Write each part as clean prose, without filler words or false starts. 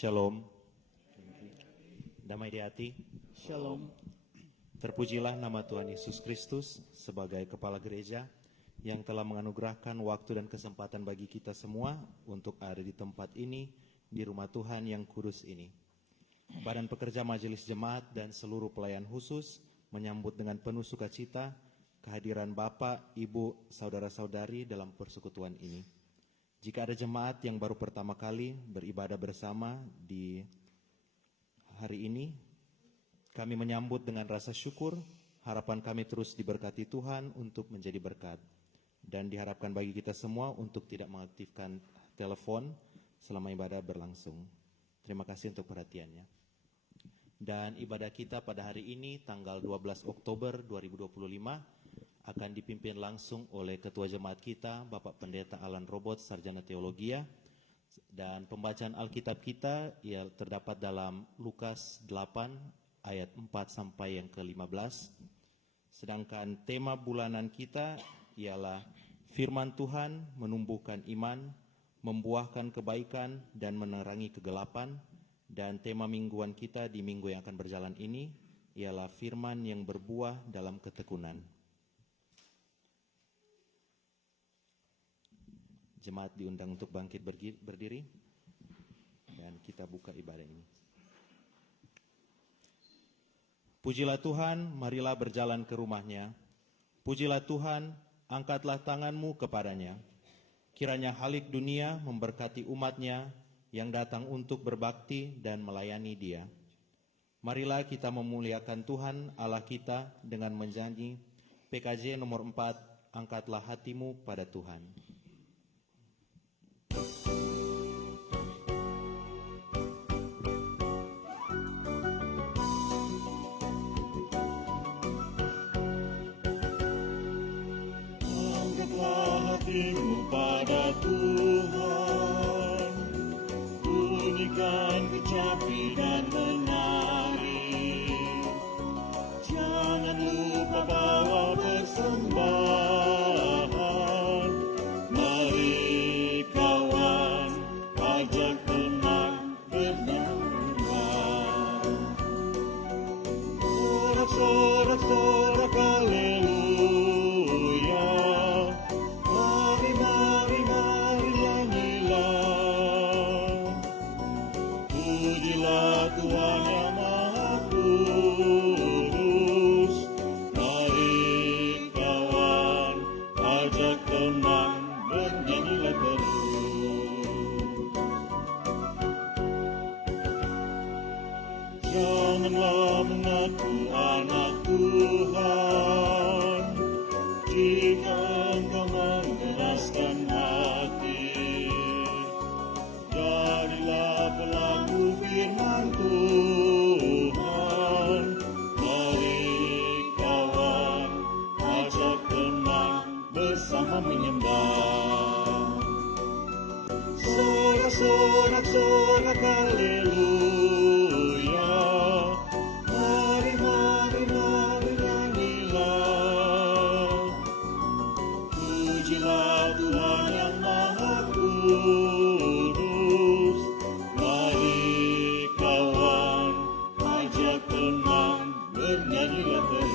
Shalom. Damai di hati. Shalom. Terpujilah nama Tuhan Yesus Kristus sebagai Kepala Gereja yang telah menganugerahkan waktu dan kesempatan bagi kita semua untuk ada di tempat ini, di rumah Tuhan yang kudus ini. Badan Pekerja Majelis Jemaat dan seluruh pelayan khusus menyambut dengan penuh sukacita kehadiran Bapak, Ibu, Saudara-saudari dalam persekutuan ini. Jika ada jemaat yang baru pertama kali beribadah bersama di hari ini, kami menyambut dengan rasa syukur. Harapan kami terus diberkati Tuhan untuk menjadi berkat. Dan diharapkan bagi kita semua untuk tidak mengaktifkan telepon selama ibadah berlangsung. Terima kasih untuk perhatiannya. Dan ibadah kita pada hari ini tanggal 12 Oktober 2025 akan dipimpin langsung oleh Ketua Jemaat kita, Bapak Pendeta Alan Robot, Sarjana Teologia. Dan pembacaan Alkitab kita ya terdapat dalam Lukas 8 ayat 4 sampai yang ke-15. Sedangkan tema bulanan kita ialah firman Tuhan menumbuhkan iman, membuahkan kebaikan dan menerangi kegelapan. Dan tema mingguan kita di minggu yang akan berjalan ini ialah firman yang berbuah dalam ketekunan. Jemaat diundang untuk bangkit berdiri dan kita buka ibadah ini. Pujilah Tuhan, marilah berjalan ke rumahnya. Pujilah Tuhan, angkatlah tanganmu kepadanya. Kiranya halik dunia memberkati umatnya yang datang untuk berbakti dan melayani Dia. Marilah kita memuliakan Tuhan Allah kita dengan menyanyi PKJ nomor 4, angkatlah hatimu pada Tuhan. Hatimu pada Tuhan, bunyikan kecapi dan menari. Jangan lupa bawa persembahan. Mari kawan, ajak tenang bernyambah. Sorak-sorak haleluya. Tuhan yang Maha Kudus, mari kawan, ajak tenang, bernyanyilah terus. Janganlah mengaku anak Tuhan, jika engkau mengeraskan hati. Jadilah pelaku firman Tuhan. Mari kawan, ajak tenang, bersama menyembah. Sorak-sorak haleluya. Mari nyanyilah. Pujilah Tuhan yang Maha Kudus. Mari kawan, ajak tenang, bernyanyilah terus.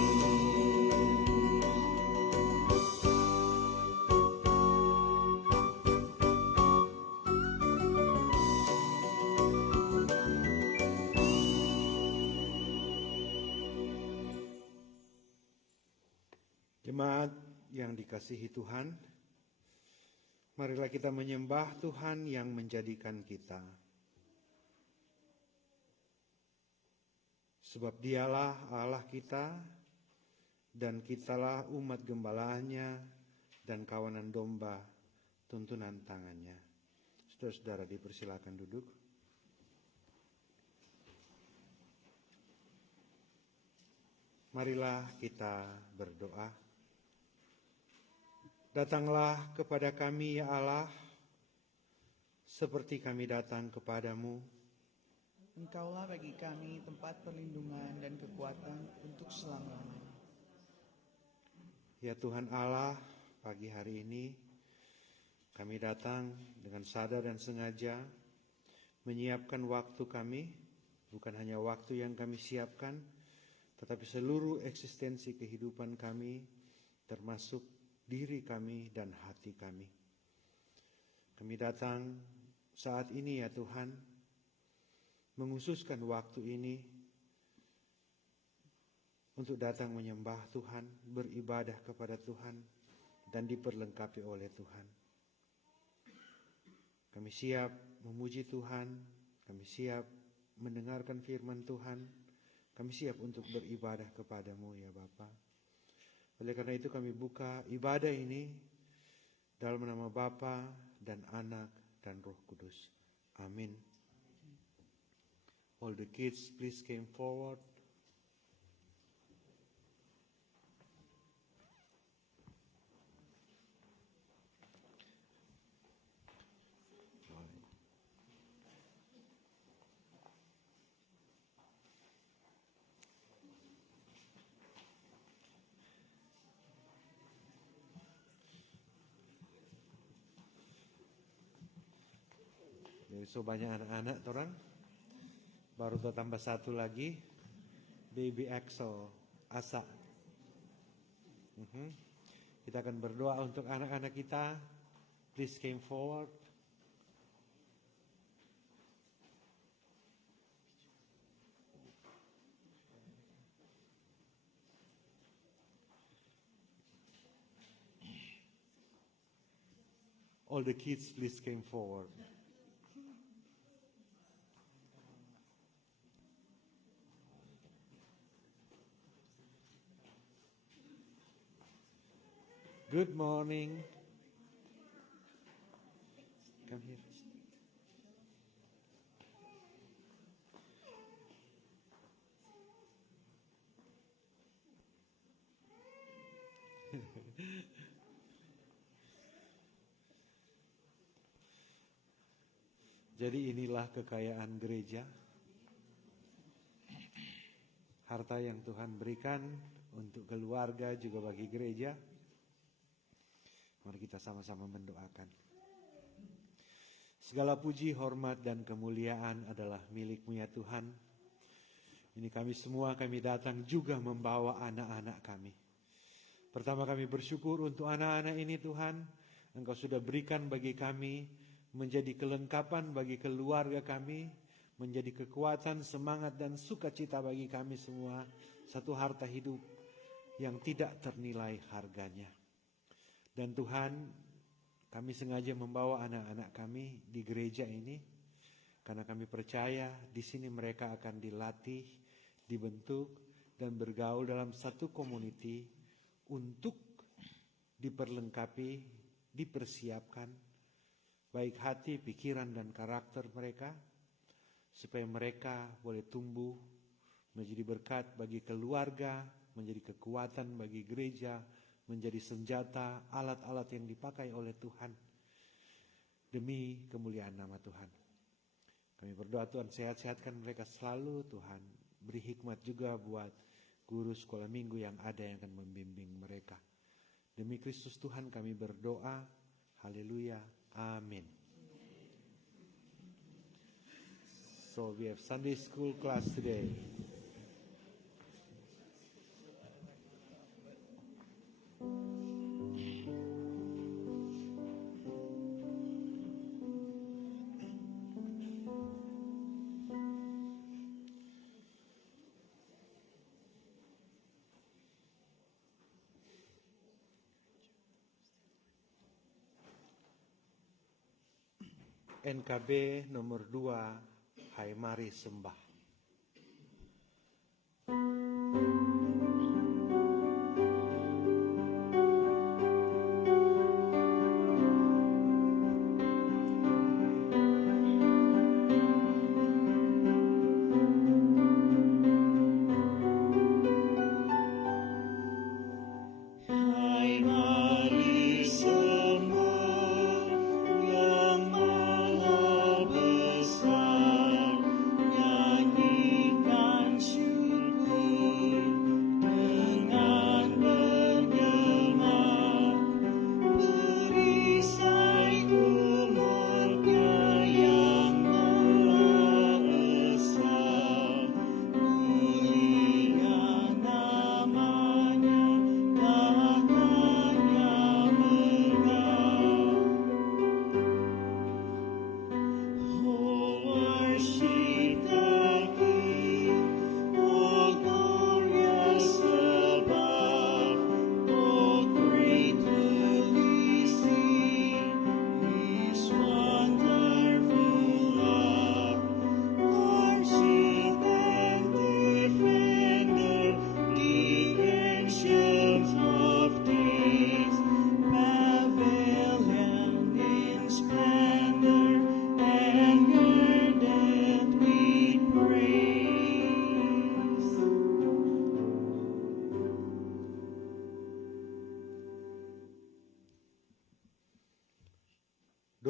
Jemaat yang dikasihi Tuhan, marilah kita menyembah Tuhan yang menjadikan kita. Sebab Dialah Allah kita, dan kitalah umat gembalanya dan kawanan domba tuntunan tangannya. Saudara-saudara dipersilakan duduk. Marilah kita berdoa. Datanglah kepada kami ya Allah, seperti kami datang kepadamu. Engkaulah bagi kami tempat perlindungan dan kekuatan untuk selama-lamanya. Ya Tuhan Allah, pagi hari ini kami datang dengan sadar dan sengaja menyiapkan waktu kami, bukan hanya waktu yang kami siapkan, tetapi seluruh eksistensi kehidupan kami, termasuk diri kami dan hati kami. Kami datang saat ini ya Tuhan, menghususkan waktu ini untuk datang menyembah Tuhan, beribadah kepada Tuhan, dan diperlengkapi oleh Tuhan. Kami siap memuji Tuhan, kami siap mendengarkan firman Tuhan, kami siap untuk beribadah kepadamu ya Bapa. Oleh karena itu kami buka ibadah ini dalam nama Bapa dan Anak dan Roh Kudus. Amin. All the kids please came forward. Jadi so banyak anak-anak orang, baru tambah satu lagi, baby Axel, Asa. Kita akan berdoa untuk anak-anak kita. Please came forward. All the kids please came forward. Good morning. Come here. Jadi inilah kekayaan gereja. Harta yang Tuhan berikan untuk keluarga juga bagi gereja. Mari kita sama-sama mendoakan. Segala puji, hormat, dan kemuliaan adalah milik-Mu ya Tuhan. Ini kami semua, kami datang juga membawa anak-anak kami. Pertama kami bersyukur untuk anak-anak ini Tuhan. Engkau sudah berikan bagi kami, menjadi kelengkapan bagi keluarga kami, menjadi kekuatan, semangat, dan sukacita bagi kami semua. Satu harta hidup yang tidak ternilai harganya. Dan Tuhan, kami sengaja membawa anak-anak kami di gereja ini karena kami percaya di sini mereka akan dilatih, dibentuk, dan bergaul dalam satu community untuk diperlengkapi, dipersiapkan baik hati, pikiran, dan karakter mereka supaya mereka boleh tumbuh menjadi berkat bagi keluarga, menjadi kekuatan bagi gereja, menjadi senjata, alat-alat yang dipakai oleh Tuhan demi kemuliaan nama Tuhan. Kami berdoa Tuhan sehat-sehatkan mereka selalu Tuhan. Beri hikmat juga buat guru sekolah minggu yang ada yang akan membimbing mereka. Demi Kristus Tuhan kami berdoa. Haleluya. Amin. So we have Sunday school class today. NKB nomor 2, Hai Mari Sembah. Hai mari sembah yang Maha Besar, nyanyi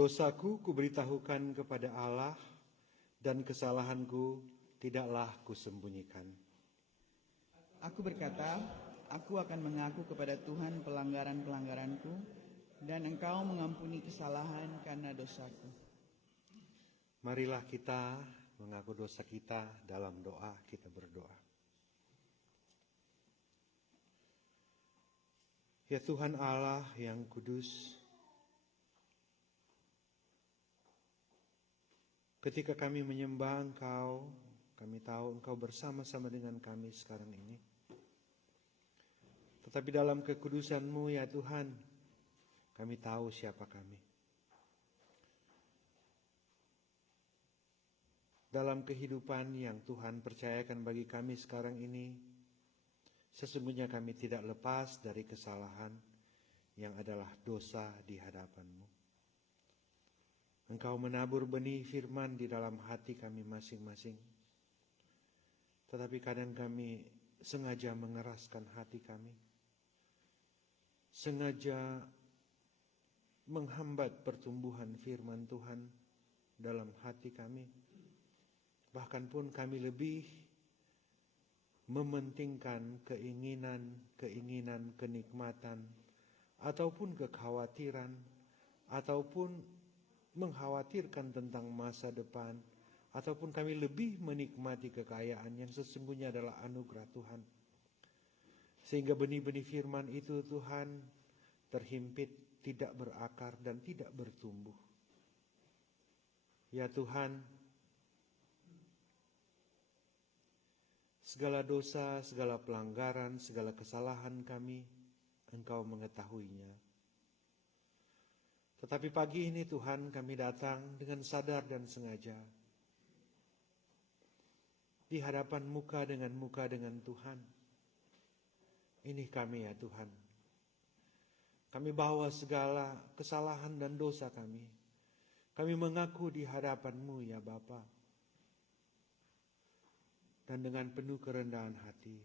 dosaku kuberitahukan kepada Allah, dan kesalahanku tidaklah kusembunyikan. Aku berkata, aku akan mengaku kepada Tuhan pelanggaran-pelanggaranku, dan Engkau mengampuni kesalahan karena dosaku. Marilah kita mengaku dosa kita dalam doa. Kita berdoa. Ya Tuhan Allah yang kudus, ketika kami menyembah Engkau, kami tahu Engkau bersama-sama dengan kami sekarang ini. Tetapi dalam kekudusan-Mu ya Tuhan, kami tahu siapa kami. Dalam kehidupan yang Tuhan percayakan bagi kami sekarang ini, sesungguhnya kami tidak lepas dari kesalahan yang adalah dosa di hadapan-Mu. Engkau menabur benih firman di dalam hati kami masing-masing. Tetapi kadang kami sengaja mengeraskan hati kami. Sengaja menghambat pertumbuhan firman Tuhan dalam hati kami. Bahkan pun kami lebih mementingkan keinginan, kenikmatan, ataupun kekhawatiran, ataupun mengkhawatirkan tentang masa depan, ataupun kami lebih menikmati kekayaan yang sesungguhnya adalah anugerah Tuhan. Sehingga benih-benih firman itu Tuhan terhimpit, tidak berakar dan tidak bertumbuh. Ya Tuhan, segala dosa, segala pelanggaran, segala kesalahan kami, Engkau mengetahuinya. Tetapi pagi ini Tuhan kami datang dengan sadar dan sengaja di hadapan muka dengan Tuhan. Ini kami ya Tuhan. Kami bawa segala kesalahan dan dosa kami. Kami mengaku di hadapan-Mu ya Bapa. Dan dengan penuh kerendahan hati,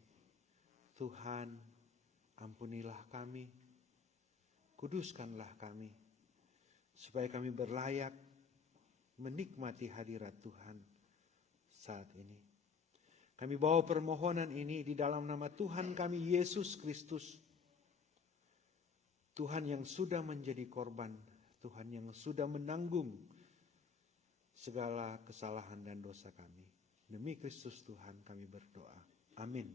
Tuhan, ampunilah kami, kuduskanlah kami, supaya kami berlayak menikmati hadirat Tuhan saat ini. Kami bawa permohonan ini di dalam nama Tuhan kami Yesus Kristus. Tuhan yang sudah menjadi korban, Tuhan yang sudah menanggung segala kesalahan dan dosa kami. Demi Kristus Tuhan kami berdoa. Amin.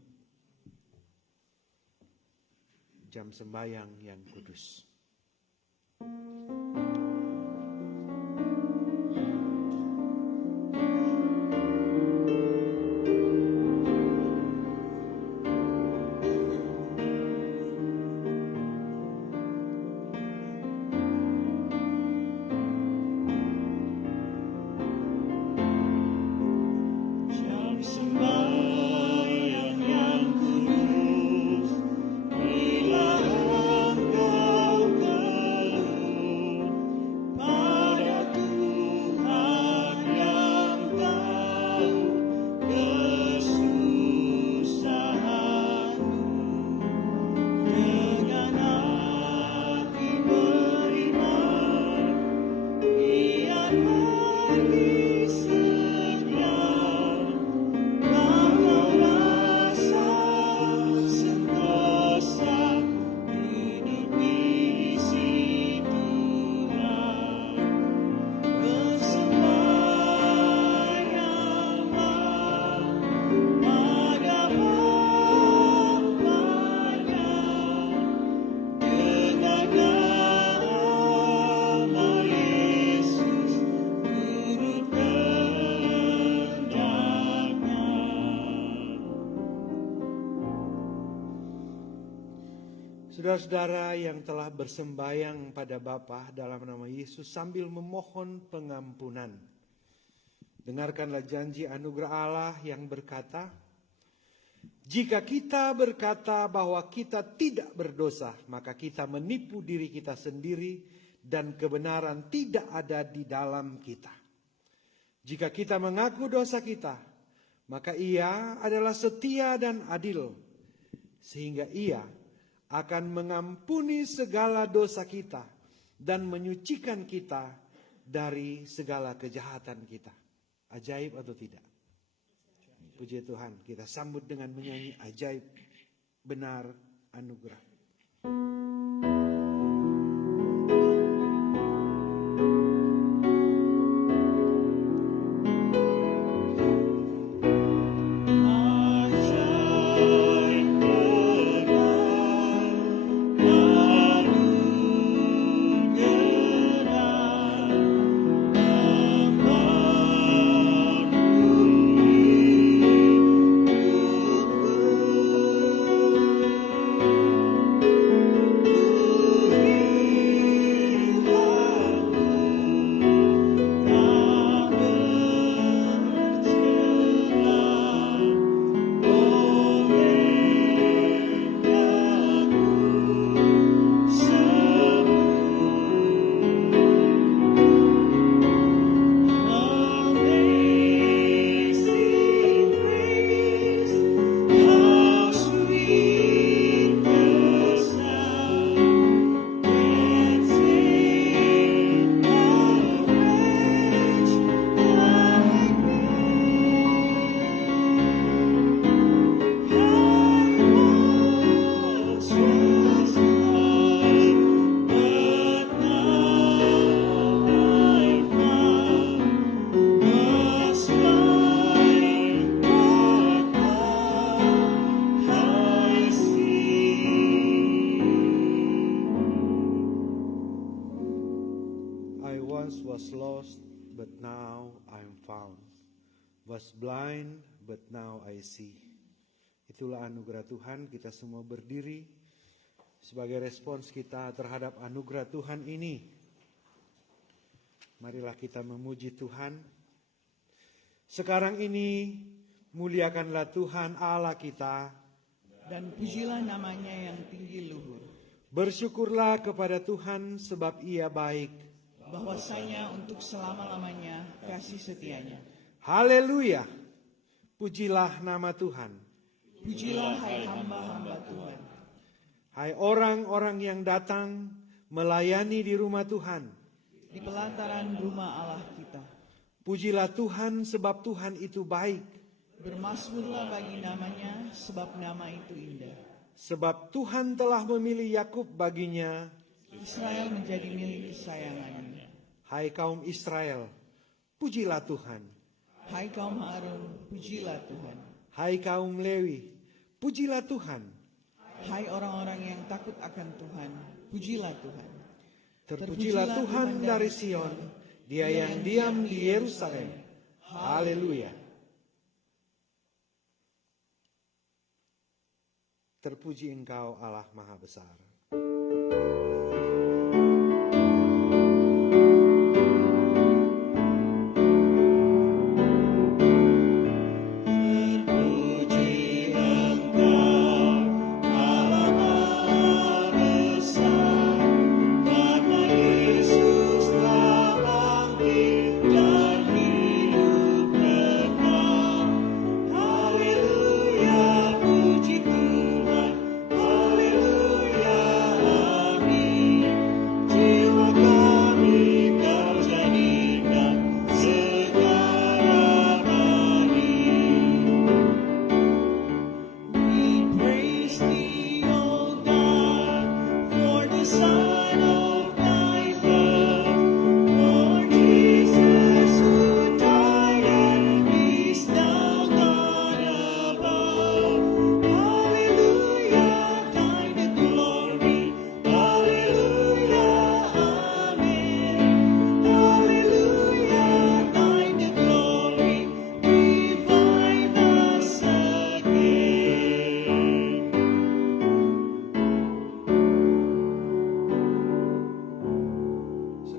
Jam sembahyang yang kudus. Jam sembahyang yang kudus, bila Engkau keluh pada Tuhan yang tahu kesusahanmu, dengan hati beriman, Ia pergi senyap. Kau rasa sentosa hidup di situlah, bersembahyanglah pada Bapanya dengan nama Yesus turut kehendaknya. Saudara-saudara yang telah bersembahyang pada Bapa dalam nama Yesus sambil memohon pengampunan. Dengarkanlah janji anugerah Allah yang berkata, jika kita berkata bahwa kita tidak berdosa, maka kita menipu diri kita sendiri dan kebenaran tidak ada di dalam kita. Jika kita mengaku dosa kita, maka Ia adalah setia dan adil, sehingga Ia akan mengampuni segala dosa kita dan menyucikan kita dari segala kejahatan kita. Ajaib atau tidak? Puji Tuhan, kita sambut dengan menyanyi ajaib, benar, anugerah. Was lost, but now I'm found. Was blind, but now I see. Itulah anugerah Tuhan. Kita semua berdiri sebagai respons kita terhadap anugerah Tuhan ini. Marilah kita memuji Tuhan. Sekarang ini muliakanlah Tuhan Allah kita. Dan pujilah namanya yang tinggi luhur. Bersyukurlah kepada Tuhan sebab Ia baik. Bahwasanya untuk selama-lamanya kasih setianya. Haleluya. Pujilah nama Tuhan. Pujilah hai hamba-hamba Tuhan. Hai orang-orang yang datang melayani di rumah Tuhan. Di pelataran rumah Allah kita. Pujilah Tuhan sebab Tuhan itu baik. Bermasmurlah bagi namanya sebab nama itu indah. Sebab Tuhan telah memilih Yakub baginya. Israel menjadi milik kesayangannya. Hai kaum Israel, pujilah Tuhan. Hai kaum Harun, pujilah Tuhan. Hai kaum Lewi, pujilah Tuhan. Hai orang-orang yang takut akan Tuhan, pujilah Tuhan. Terpujilah Tuhan dari Sion, Dia yang diam di Yerusalem. Haleluya. Terpuji Engkau Allah Maha Besar.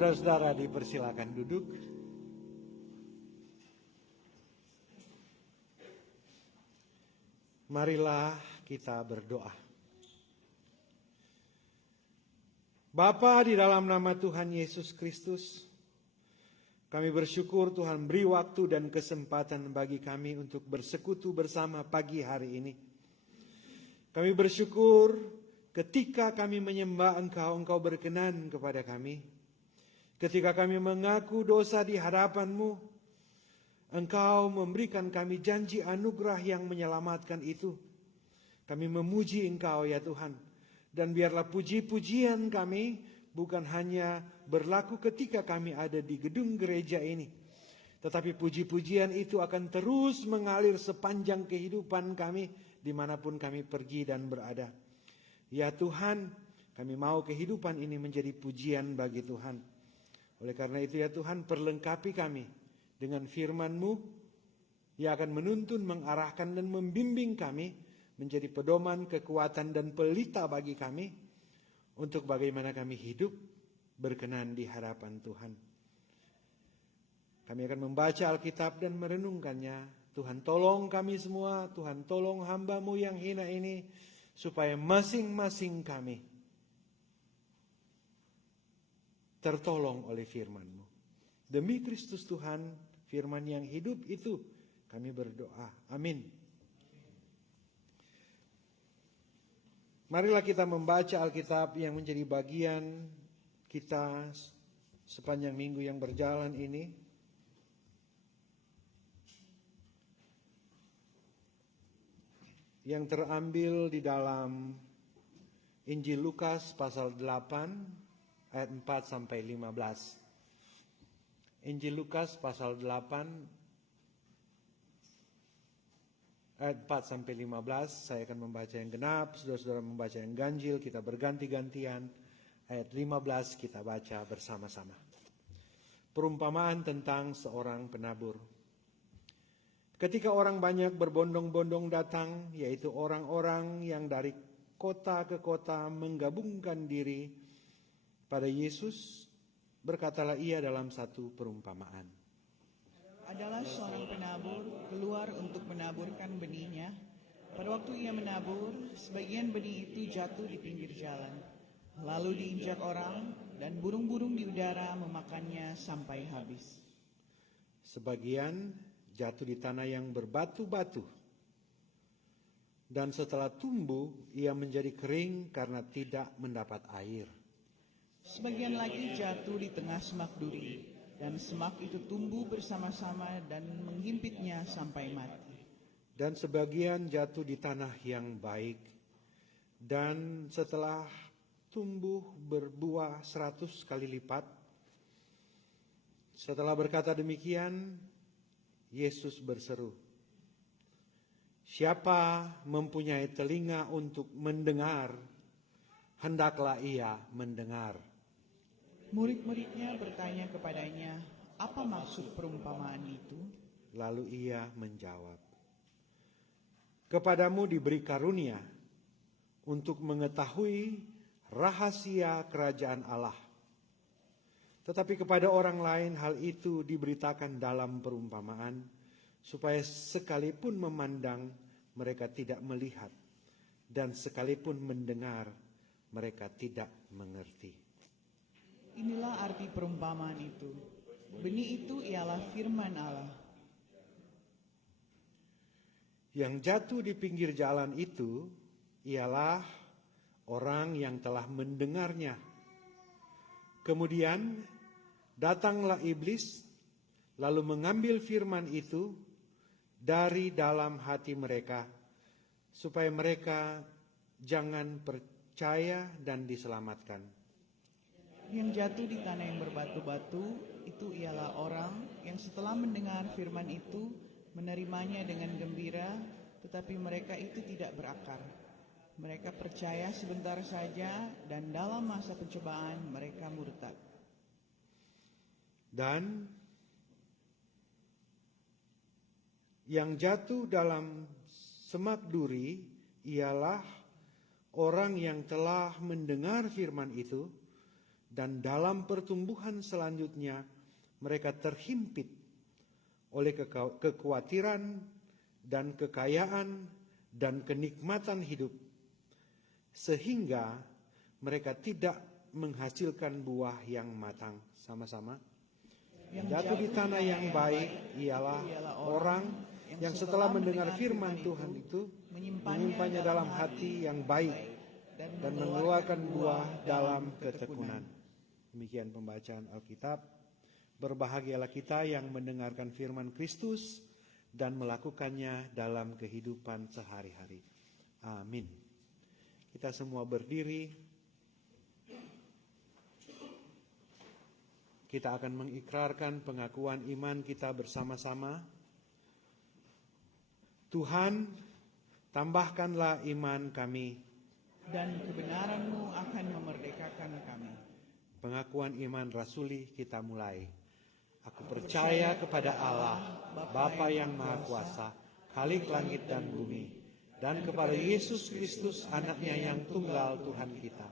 Saudara-saudara dipersilakan duduk. Marilah kita berdoa. Bapa, di dalam nama Tuhan Yesus Kristus, kami bersyukur Tuhan beri waktu dan kesempatan bagi kami untuk bersekutu bersama pagi hari ini. Kami bersyukur ketika kami menyembah Engkau, Engkau berkenan kepada kami. Ketika kami mengaku dosa di hadapan-Mu, Engkau memberikan kami janji anugerah yang menyelamatkan itu. Kami memuji Engkau ya Tuhan. Dan biarlah puji-pujian kami bukan hanya berlaku ketika kami ada di gedung gereja ini. Tetapi puji-pujian itu akan terus mengalir sepanjang kehidupan kami dimanapun kami pergi dan berada. Ya Tuhan, kami mau kehidupan ini menjadi pujian bagi Tuhan. Oleh karena itu ya Tuhan, perlengkapi kami dengan firman-Mu yang akan menuntun, mengarahkan dan membimbing kami menjadi pedoman, kekuatan dan pelita bagi kami untuk bagaimana kami hidup berkenan di hadapan Tuhan. Kami akan membaca Alkitab dan merenungkannya. Tuhan tolong kami semua, Tuhan tolong hamba-Mu yang hina ini, supaya masing-masing kami tertolong oleh firman-Mu. Demi Kristus Tuhan, firman yang hidup itu kami berdoa. Amin. Marilah kita membaca Alkitab yang menjadi bagian kita sepanjang minggu yang berjalan ini. Yang terambil di dalam Injil Lukas pasal 8 ayat 4 sampai 15. Injil Lukas pasal 8 ayat 4 sampai 15, saya akan membaca yang genap, saudara-saudara membaca yang ganjil, kita berganti-gantian. Ayat 15 kita baca bersama-sama. Perumpamaan tentang seorang penabur. Ketika orang banyak berbondong-bondong datang, yaitu orang-orang yang dari kota ke kota menggabungkan diri pada Yesus, berkatalah ia dalam satu perumpamaan. Adalah seorang penabur keluar untuk menaburkan benihnya. Pada waktu ia menabur, sebagian benih itu jatuh di pinggir jalan, lalu diinjak orang, dan burung-burung di udara memakannya sampai habis. Sebagian jatuh di tanah yang berbatu-batu, dan setelah tumbuh ia menjadi kering karena tidak mendapat air. Sebagian lagi jatuh di tengah semak duri, dan semak itu tumbuh bersama-sama dan menghimpitnya sampai mati. Dan sebagian jatuh di tanah yang baik, dan setelah tumbuh berbuah 100 kali lipat. Setelah berkata demikian, Yesus berseru, "Siapa mempunyai telinga untuk mendengar, hendaklah ia mendengar." Murid-muridnya bertanya kepadanya, "Apa maksud perumpamaan itu?" Lalu ia menjawab, "Kepadamu diberi karunia untuk mengetahui rahasia kerajaan Allah. Tetapi kepada orang lain hal itu diberitakan dalam perumpamaan, supaya sekalipun memandang mereka tidak melihat, dan sekalipun mendengar mereka tidak mengerti." Inilah arti perumpamaan itu. Benih itu ialah firman Allah. Yang jatuh di pinggir jalan itu ialah orang yang telah mendengarnya. Kemudian datanglah iblis, lalu mengambil firman itu dari dalam hati mereka, supaya mereka jangan percaya dan diselamatkan. Yang jatuh di tanah yang berbatu-batu itu ialah orang yang setelah mendengar firman itu menerimanya dengan gembira, tetapi mereka itu tidak berakar. Mereka percaya sebentar saja dan dalam masa pencobaan mereka murtad. Dan yang jatuh dalam semak duri ialah orang yang telah mendengar firman itu, dan dalam pertumbuhan selanjutnya mereka terhimpit oleh kekhawatiran dan kekayaan dan kenikmatan hidup, sehingga mereka tidak menghasilkan buah yang matang. Sama-sama. Yang jatuh di tanah yang baik ialah orang yang setelah mendengar firman Tuhan itu menyimpannya dalam hati yang baik dan mengeluarkan buah dalam ketekunan. Demikian pembacaan Alkitab. Berbahagialah kita yang mendengarkan firman Kristus dan melakukannya dalam kehidupan sehari-hari. Amin. Kita semua berdiri. Kita akan mengikrarkan pengakuan iman kita bersama-sama. Tuhan, tambahkanlah iman kami. Dan kebenaran-Mu akan memerdekakan kami. Pengakuan iman rasuli kita mulai. Aku percaya kepada Allah, Bapa yang Maha Kuasa, Khalik langit dan bumi, dan kepada Yesus Kristus, anaknya yang tunggal Tuhan kita,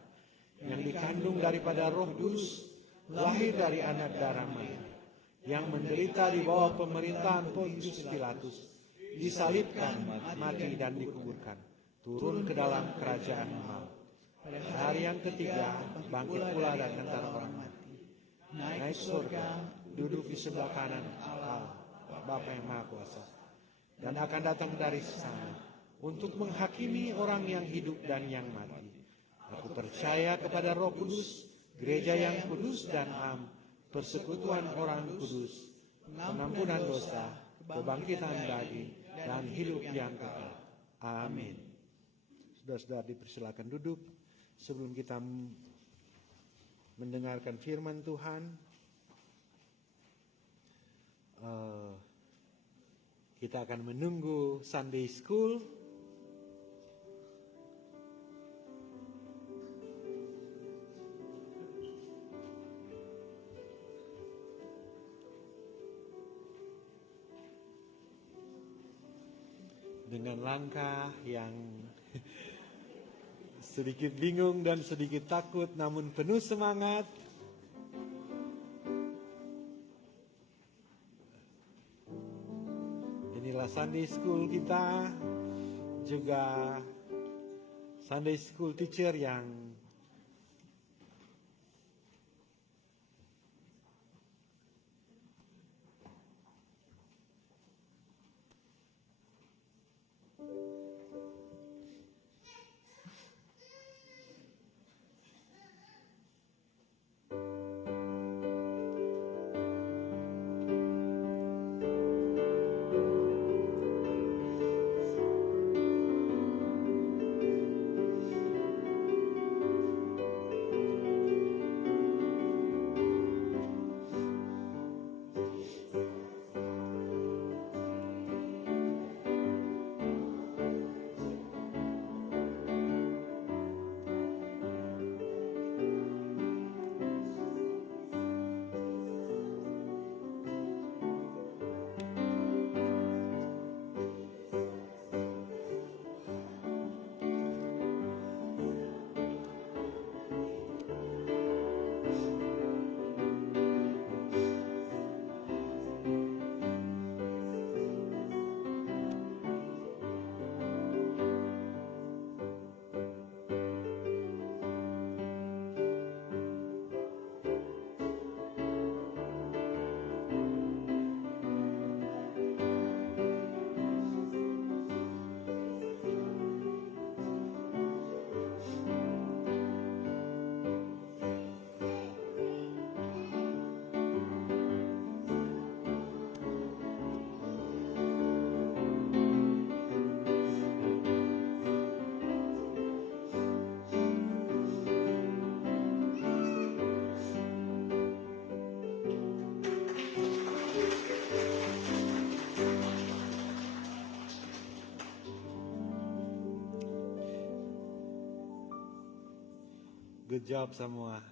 yang dikandung daripada Roh Kudus, lahir dari anak darah Maria, yang menderita di bawah pemerintahan Pontius Pilatus, disalibkan, mati dan dikuburkan, turun ke dalam kerajaan maut. Pada hari yang ketiga, bangkit pula dari antara orang mati, naik ke surga, duduk di sebelah kanan Allah, Bapa yang Maha Kuasa, dan akan datang dari sana untuk menghakimi orang yang hidup dan yang mati. Aku percaya kepada Roh Kudus, gereja yang kudus dan am, persekutuan orang kudus, pengampunan dosa, kebangkitan daging, dan hidup yang kekal. Amin. Saudara-saudara dipersilakan duduk sebelum kita mendengarkan firman Tuhan. Kita akan menunggu Sunday School. Dengan langkah yang sedikit bingung dan sedikit takut, namun penuh semangat. Inilah Sunday School kita, juga Sunday School teacher yang good job semua.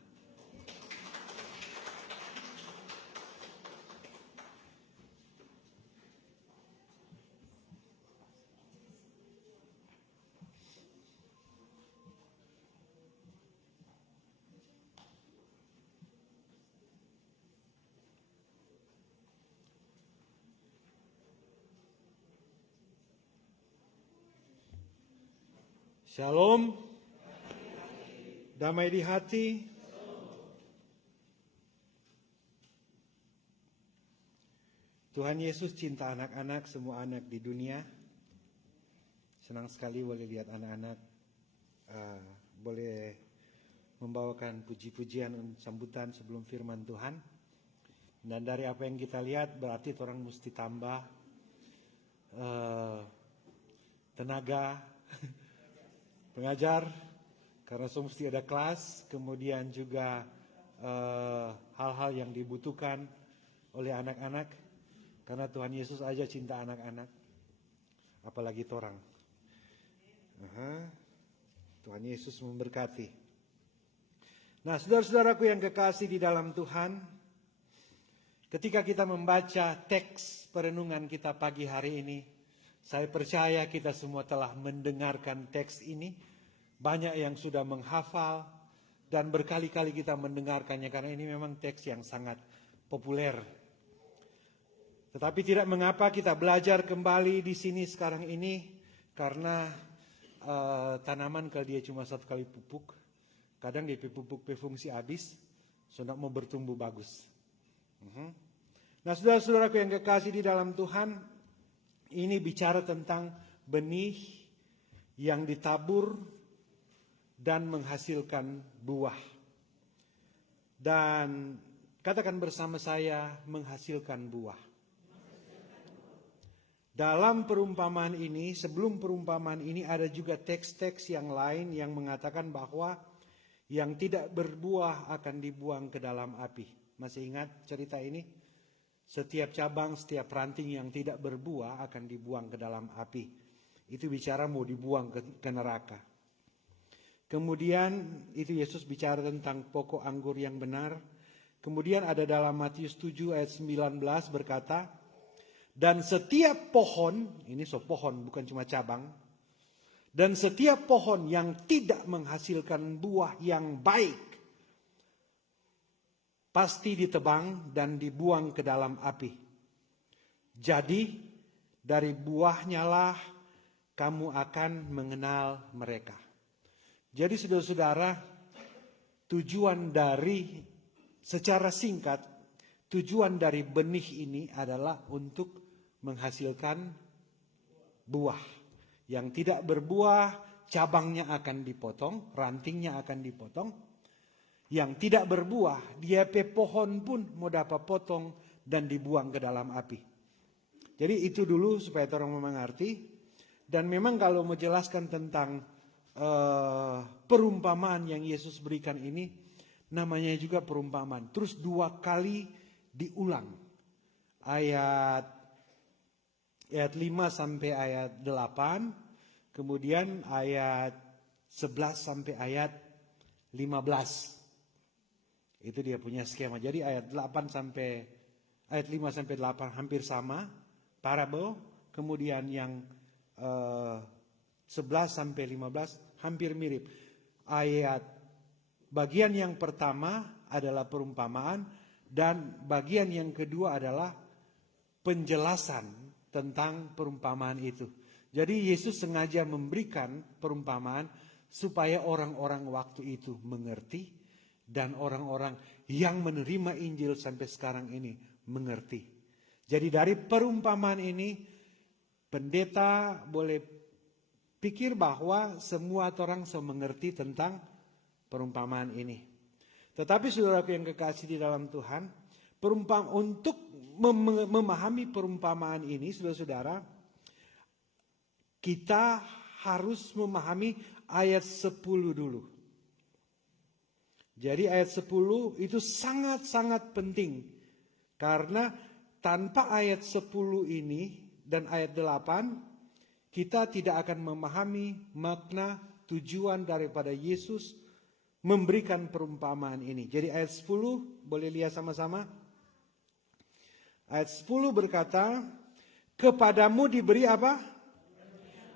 Shalom. Damai di hati. Tuhan Yesus cinta anak-anak, semua anak di dunia. Senang sekali boleh lihat anak-anak boleh membawakan puji-pujian sambutan sebelum firman Tuhan. Dan dari apa yang kita lihat berarti orang mesti tambah tenaga pengajar, karena so mesti ada kelas, kemudian juga hal-hal yang dibutuhkan oleh anak-anak, karena Tuhan Yesus aja cinta anak-anak, apalagi torang. Tuhan Yesus memberkati. Nah, saudara-saudaraku yang kekasih di dalam Tuhan, ketika kita membaca teks perenungan kita pagi hari ini, saya percaya kita semua telah mendengarkan teks ini. Banyak yang sudah menghafal dan berkali-kali kita mendengarkannya karena ini memang teks yang sangat populer. Tetapi tidak mengapa kita belajar kembali di sini sekarang ini, karena tanaman kalau dia cuma satu kali pupuk, kadang dia pupuk fungsi habis, sudah mau bertumbuh bagus. Nah, saudara-saudaraku yang kekasih di dalam Tuhan, ini bicara tentang benih yang ditabur dan menghasilkan buah. Dan katakan bersama saya, menghasilkan buah. Dalam perumpamaan ini, sebelum perumpamaan ini ada juga teks-teks yang lain yang mengatakan bahwa yang tidak berbuah akan dibuang ke dalam api. Masih ingat cerita ini? Setiap cabang, setiap ranting yang tidak berbuah akan dibuang ke dalam api. Itu bicara mau dibuang ke neraka. Kemudian itu Yesus bicara tentang pokok anggur yang benar. Kemudian ada dalam Matius 7 ayat 19 berkata, dan setiap pohon, ini pohon bukan cuma cabang, dan setiap pohon yang tidak menghasilkan buah yang baik, pasti ditebang dan dibuang ke dalam api. Jadi dari buahnya lah kamu akan mengenal mereka. Jadi saudara-saudara, tujuan dari, secara singkat, tujuan dari benih ini adalah untuk menghasilkan buah. Yang tidak berbuah, cabangnya akan dipotong, rantingnya akan dipotong. Yang tidak berbuah, dia pohon pun mau dapat potong dan dibuang ke dalam api. Jadi itu dulu supaya orang mengerti. Dan memang kalau mau jelaskan tentang perumpamaan yang Yesus berikan ini, namanya juga perumpamaan. Terus 2 kali diulang. Ayat 5 sampai ayat 8, kemudian ayat 11 sampai ayat 15. Itu dia punya skema. Jadi ayat 5 sampai 8 hampir sama, parable. Kemudian yang 11 sampai 15 hampir mirip. Bagian yang pertama adalah perumpamaan, dan bagian yang kedua adalah penjelasan tentang perumpamaan itu. Jadi Yesus sengaja memberikan perumpamaan supaya orang-orang waktu itu mengerti, dan orang-orang yang menerima Injil sampai sekarang ini mengerti. Jadi dari perumpamaan ini, pendeta boleh pikir bahwa semua orang mengerti tentang perumpamaan ini. Tetapi saudaraku yang kekasih di dalam Tuhan, untuk memahami perumpamaan ini, saudara-saudara, kita harus memahami ayat 10 dulu. Jadi ayat 10 itu sangat-sangat penting. Karena tanpa ayat 10 ini dan ayat 8, kita tidak akan memahami makna tujuan daripada Yesus memberikan perumpamaan ini. Jadi ayat 10 boleh lihat sama-sama. Ayat 10 berkata, kepadamu diberi apa?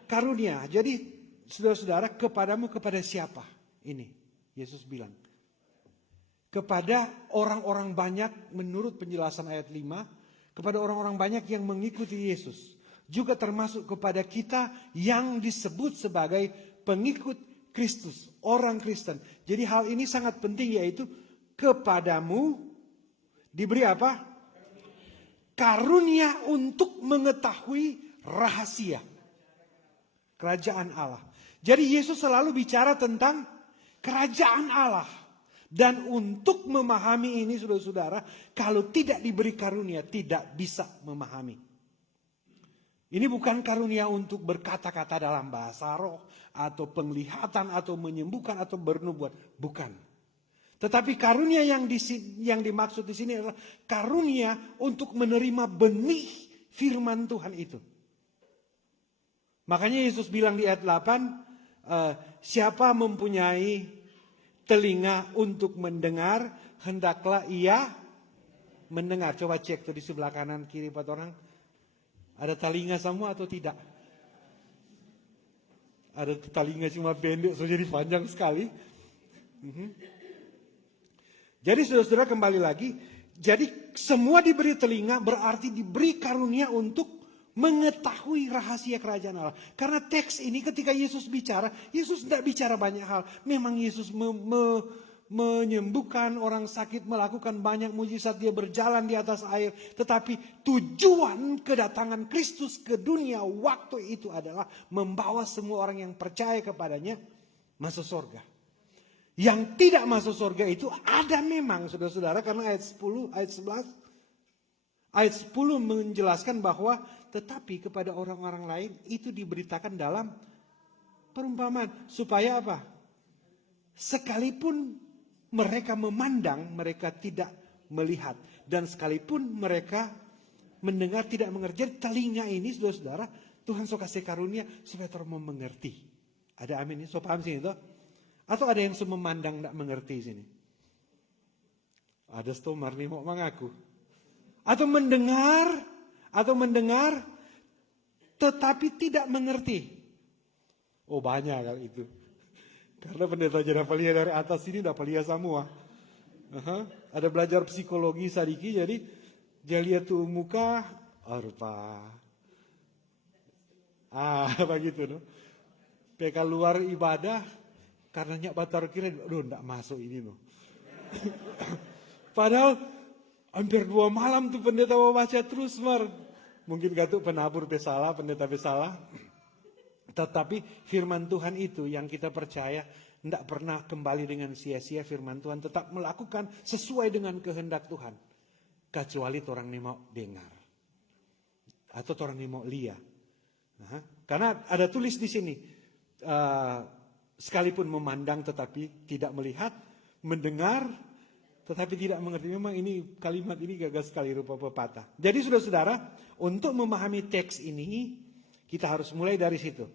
Karunia. Jadi saudara-saudara, kepadamu kepada siapa? Ini Yesus bilang. Kepada orang-orang banyak, menurut penjelasan ayat 5, kepada orang-orang banyak yang mengikuti Yesus. Juga termasuk kepada kita yang disebut sebagai pengikut Kristus, orang Kristen. Jadi hal ini sangat penting, yaitu kepadamu diberi apa? Karunia untuk mengetahui rahasia kerajaan Allah. Jadi Yesus selalu bicara tentang kerajaan Allah. Dan untuk memahami ini saudara-saudara, kalau tidak diberi karunia tidak bisa memahami. Ini bukan karunia untuk berkata-kata dalam bahasa roh, atau penglihatan, atau menyembuhkan, atau bernubuat. Bukan. Tetapi karunia yang dimaksud di sini adalah karunia untuk menerima benih firman Tuhan itu. Makanya Yesus bilang di ayat 8, siapa mempunyai telinga untuk mendengar, hendaklah ia mendengar. Coba cek tuh di sebelah kanan kiri 4 orang. Ada telinga semua atau tidak? Ada telinga cuma pendek, so jadi panjang sekali. Jadi saudara-saudara kembali lagi. Jadi semua diberi telinga berarti diberi karunia untuk mengetahui rahasia kerajaan Allah. Karena teks ini ketika Yesus bicara, Yesus tidak bicara banyak hal. Memang Yesus menyembuhkan orang sakit, melakukan banyak mujizat, dia berjalan di atas air. Tetapi tujuan kedatangan Kristus ke dunia waktu itu adalah membawa semua orang yang percaya kepadanya masuk surga. Yang tidak masuk surga itu ada memang saudara-saudara, karena ayat 10, ayat 11. Ayat 10 menjelaskan bahwa tetapi kepada orang-orang lain itu diberitakan dalam perumpamaan. Supaya apa? Sekalipun mereka memandang, mereka tidak melihat. Dan sekalipun mereka mendengar, tidak mengerti. Telinga ini saudara-saudara, Tuhan so kasih karunia supaya orang mau mengerti. Ada amin ini? So paham sini itu? Atau ada yang so memandang tidak mengerti sini? Ada stomar nih mau mengaku. Atau mendengar tetapi tidak mengerti. Oh banyak kali itu. Karena pendeta Jadapalia dari atas sini dapat lihat semua. Ada belajar psikologi sadiki, jadi dia lihat tuh muka, rupa. Begitu no. PK luar ibadah, karena nyak batar kira, enggak masuk ini no. Padahal hampir 2 malam tuh pendeta mau baca terus mungkin gak tuh penabur pesalah, pendeta pesalah. Tetapi firman Tuhan itu yang kita percaya tidak pernah kembali dengan sia-sia. Firman Tuhan tetap melakukan sesuai dengan kehendak Tuhan. Kecuali orang ini mau dengar. Atau orang ini mau lihat. Karena ada tulis di sini. Sekalipun memandang tetapi tidak melihat. Mendengar tetapi tidak mengerti. Memang ini kalimat ini gagal sekali rupa pepatah. Jadi saudara-saudara, untuk memahami teks ini kita harus mulai dari situ.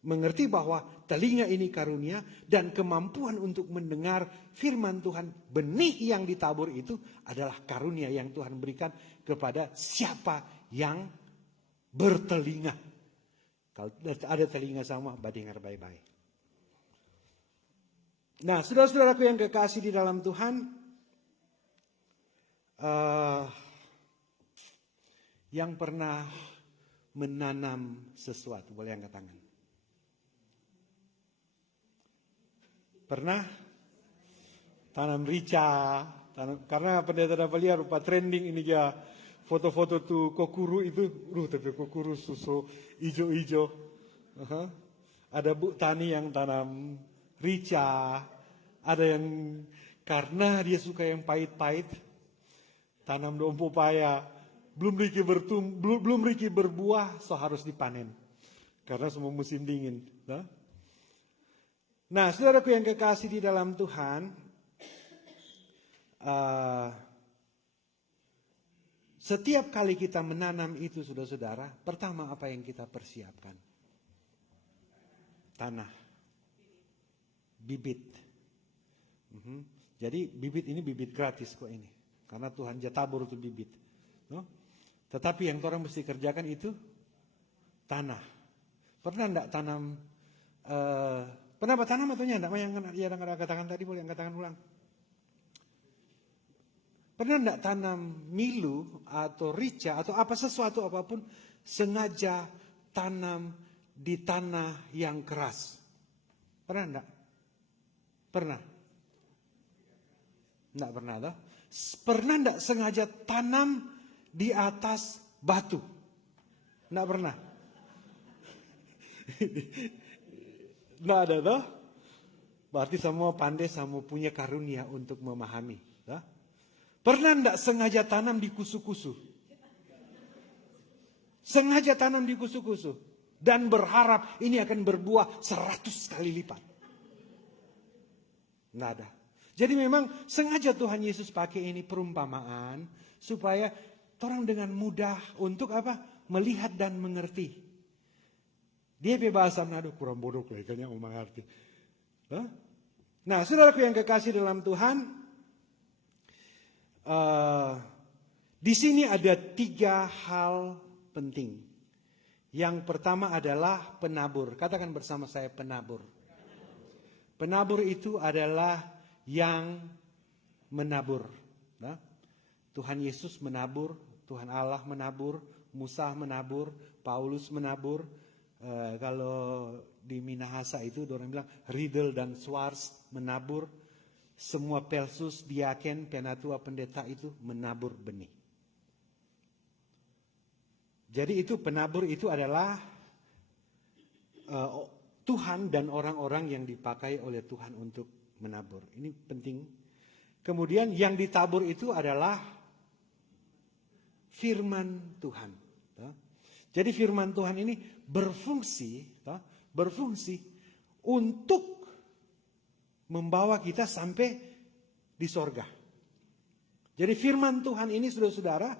Mengerti bahwa telinga ini karunia dan kemampuan untuk mendengar firman Tuhan, benih yang ditabur itu adalah karunia yang Tuhan berikan kepada siapa yang bertelinga. Kalau ada telinga sama, dengar baik-baik. Nah, saudara-saudaraku yang kekasih di dalam Tuhan, yang pernah menanam sesuatu, boleh angkat tangan. Pernah tanam rica, karena pendeta dapat lihat rupa trending ini ya foto-foto tuh kokuru itu, tapi kokuru susu ijo-ijo. Ada bu tani yang tanam rica, ada yang karena dia suka yang pahit-pahit, tanam daun pepaya, belum riki berbuah, so harus dipanen karena semua musim dingin. Nah, saudaraku yang kekasih di dalam Tuhan, setiap kali kita menanam itu, saudara-saudara, pertama apa yang kita persiapkan? Tanah, bibit. Jadi bibit ini bibit gratis kok ini, karena Tuhan jatabur itu bibit. Tetapi yang orang mesti kerjakan itu tanah. Pernah enggak tanam? Pernah tanam atau enggak? Yang katakan tadi boleh angkat tangan ulang. Pernah enggak tanam milu atau rica atau apa sesuatu apapun sengaja tanam di tanah yang keras? Pernah enggak? Pernah? Enggak pernah toh? Pernah enggak sengaja tanam di atas batu? Enggak pernah. Enggak ada toh? Berarti semua pandai, semua punya karunia untuk memahami. Ya? Pernah enggak sengaja tanam di kusu-kusu? Sengaja tanam di kusu-kusu. Dan berharap ini akan berbuah 100 kali lipat. Nggak ada. Jadi memang sengaja Tuhan Yesus pakai ini perumpamaan. Supaya orang dengan mudah untuk apa? Melihat dan mengerti. Dia bahasa aduh kurang bodoh kayaknya mau mengerti. Hah? Nah, saudaraku yang kekasih dalam Tuhan, di sini ada 3 hal penting. Yang pertama adalah penabur. Katakan bersama saya penabur. Penabur itu adalah yang menabur. Nah, Tuhan Yesus menabur, Tuhan Allah menabur, Musa menabur, Paulus menabur. Kalau di Minahasa itu orang bilang Riedel dan Schwartz menabur. Semua Pelsus, diaken, penatua, pendeta itu menabur benih. Jadi itu penabur itu adalah Tuhan dan orang-orang yang dipakai oleh Tuhan untuk menabur. Ini penting. Kemudian yang ditabur itu adalah firman Tuhan. Jadi firman Tuhan ini berfungsi untuk membawa kita sampai di sorga. Jadi firman Tuhan ini saudara-saudara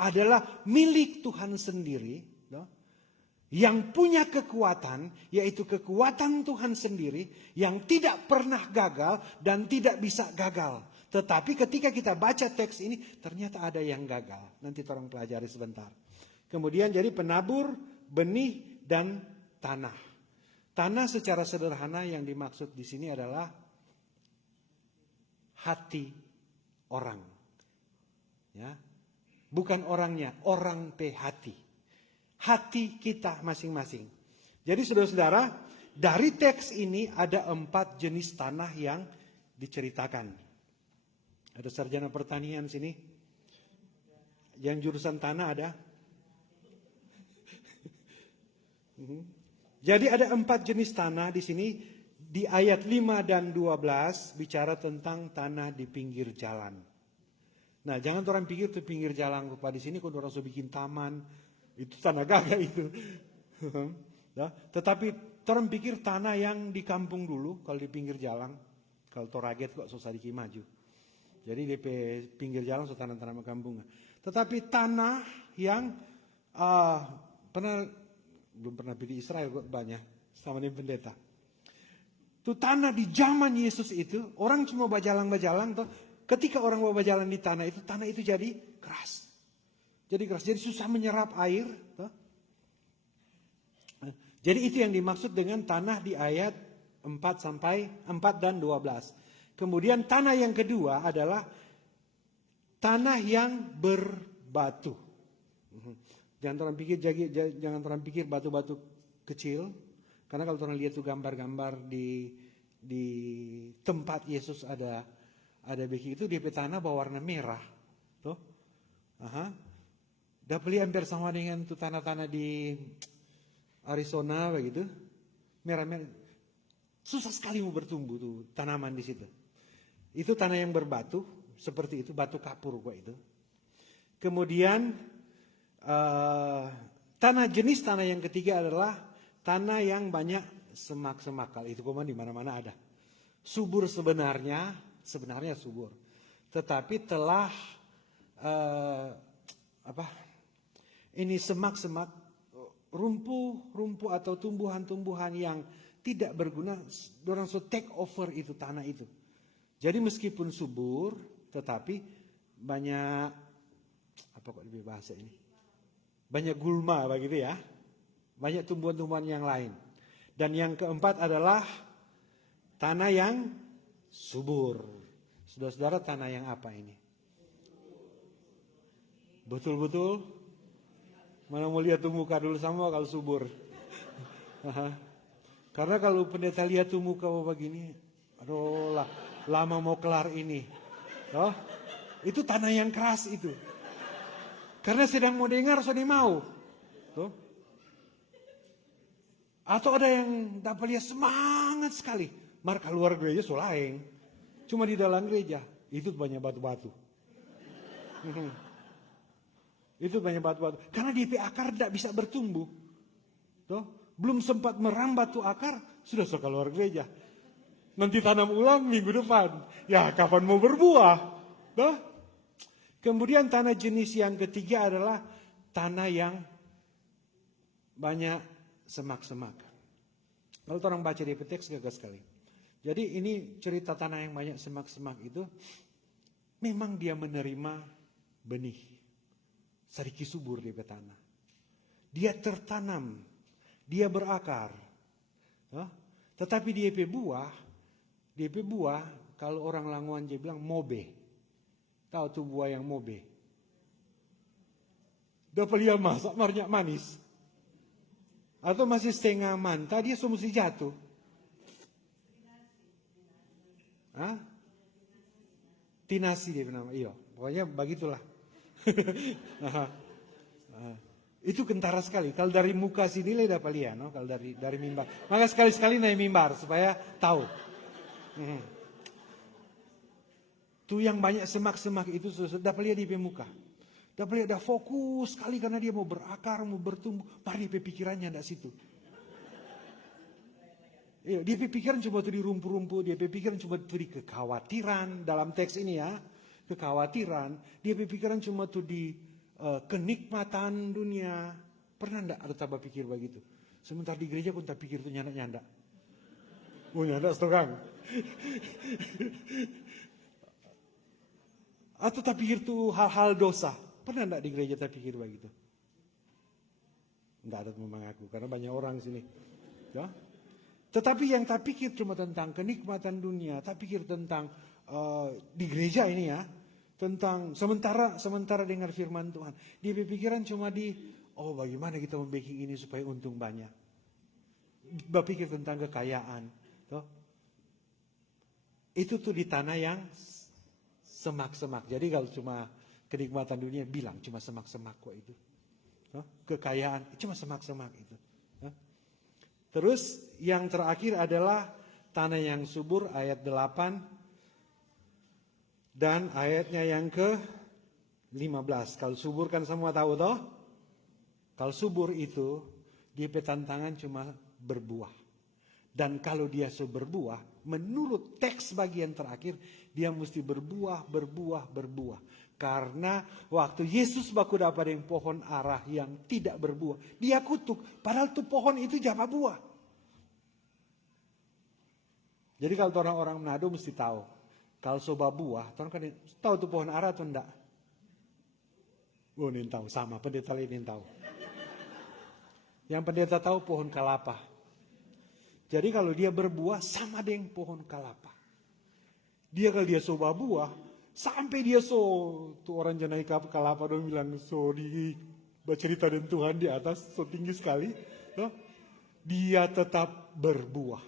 adalah milik Tuhan sendiri, yang punya kekuatan, yaitu kekuatan Tuhan sendiri yang tidak pernah gagal dan tidak bisa gagal. Tetapi ketika kita baca teks ini ternyata ada yang gagal. Nanti tolong pelajari sebentar. Kemudian jadi penabur, benih, dan tanah. Tanah secara sederhana yang dimaksud di sini adalah hati orang. Ya. Bukan orangnya, orang hati. Hati kita masing-masing. Jadi saudara-saudara, dari teks ini ada 4 jenis tanah yang diceritakan. Ada sarjana pertanian sini. Yang jurusan tanah ada. Jadi ada 4 jenis tanah di sini. Di ayat 5 dan 12 bicara tentang tanah di pinggir jalan. Nah, jangan orang pikir tuh pinggir jalan rupa di sini kalau orang sudah bikin taman, itu tanah gagah itu. Ya, tetapi orang pikir tanah yang di kampung dulu kalau di pinggir jalan, kalau toraget kok susah dikit maju. Jadi di pinggir jalan so tanah-tanah kampung. Tetapi tanah yang belum pernah pergi Israel kok banyak sama dengan pendeta. Itu tanah di zaman Yesus itu orang cuma bajalang-bajalang toh. Ketika orang mau berjalan di tanah itu jadi keras. Jadi keras, jadi susah menyerap air. Toh. Jadi itu yang dimaksud dengan tanah di ayat 4 dan 12. Kemudian tanah yang kedua adalah tanah yang berbatu. Jangan orang pikir batu-batu kecil. Karena kalau orang lihat tuh gambar-gambar di tempat Yesus ada begitu dia tanah berwarna merah. Tuh. Dah beli hampir sama dengan tuh tanah-tanah di Arizona begitu. Merah-merah. Susah sekali mau bertumbuh tuh tanaman di situ. Itu tanah yang berbatu seperti itu, batu kapur kok itu. Kemudian jenis tanah yang ketiga adalah tanah yang banyak semak-semak. Kalau itu di mana-mana ada. Subur sebenarnya subur. Tetapi telah ini semak-semak, rumpuh atau tumbuhan-tumbuhan yang tidak berguna, orang so take over itu tanah itu. Jadi meskipun subur, tetapi banyak bahasa ini? Banyak gulma begitu ya. Banyak tumbuhan-tumbuhan yang lain. Dan yang keempat adalah tanah yang subur. Saudara-saudara, tanah yang apa ini? Betul-betul? Mana mau lihat tuh muka dulu sama kalau subur. Karena kalau pendeta lihat tuh muka begini, aduh lama mau kelar ini. Oh, itu tanah yang keras itu. Karena sedang mau dengar, sudah mau. Tuh. Atau ada yang dapat lihat semangat sekali. Marka luar gereja solaeng. Cuma di dalam gereja itu banyak batu-batu. Itu banyak batu-batu. Karena DP akar tidak bisa bertumbuh. Toh, belum sempat merambat tuh akar, sudah suka luar gereja. Nanti tanam ulang minggu depan. Ya kapan mau berbuah? Toh? Kemudian tanah jenis yang ketiga adalah tanah yang banyak semak-semak. Kalau orang baca di teks gagah sekali. Jadi ini cerita tanah yang banyak semak-semak itu memang dia menerima benih. Sariki subur di tanah. Dia tertanam, dia berakar. Tetapi DP buah, kalau orang Languan dia bilang mobe. Tahu tuh buah yang mobe? Dapat dia masak marnya manis. Atau masih setengah mantap dia mesti jatuh. Hah? Tinasi dia nama. Iya, pokoknya begitulah. Itu kentara sekali. Kalau dari muka sini le dapat lihat, no? Kalau dari mimbar. Maka sekali-sekali naik mimbar supaya tahu. Tuh yang banyak semak-semak itu dapat lihat di muka. Dapat lihat dah fokus sekali karena dia mau berakar, mau bertumbuh. Mari dia pikirannya tidak situ. Iya, dia pikiran cuma tuh di rumput-rumput, dia pikiran cuma tuh di kekhawatiran dalam teks ini ya. Kekhawatiran, dia pikiran cuma tuh di kenikmatan dunia. Pernah enggak ada tambah pikir begitu? Sementara di gereja pun tak pikir tuh nyanda-nyanda. Oh nyanda setengah. Atau tak pikir tuh hal-hal dosa. Pernah enggak di gereja tak pikir begitu? Enggak ada memang aku, karena banyak orang sini. Ya? Tetapi yang tak pikir cuma tentang kenikmatan dunia, tak pikir tentang di gereja ini ya. Tentang sementara dengar firman Tuhan. Dia berpikiran cuma bagaimana kita membaking ini supaya untung banyak. Berpikir tentang kekayaan. Toh? Itu tuh di tanah yang semak-semak. Jadi kalau cuma kenikmatan dunia bilang cuma semak-semak kok itu. Toh? Kekayaan cuma semak-semak itu. Toh? Terus yang terakhir adalah tanah yang subur ayat 8. Dan ayatnya yang ke-15. Kalau subur kan semua tahu toh? Kalau subur itu, dia tantangan cuma berbuah. Dan kalau dia berbuah, menurut teks bagian terakhir, dia mesti berbuah. Karena waktu Yesus baku dapat yang pohon arah yang tidak berbuah, dia kutuk. Padahal tuh pohon itu japa buah. Jadi kalau orang-orang Manado mesti tahu. Kalau soba buah, orang kan tahu tuh pohon arah atau enggak? Oh, ini tahu sama pendeta lain tahu. Yang pendeta tahu pohon kelapa. Jadi kalau dia berbuah sama dengan pohon kelapa. Dia kalau dia soba buah, sampai dia tuh orang jenai kelapa dong bilang di bercerita dengan Tuhan di atas tinggi sekali, no? Dia tetap berbuah.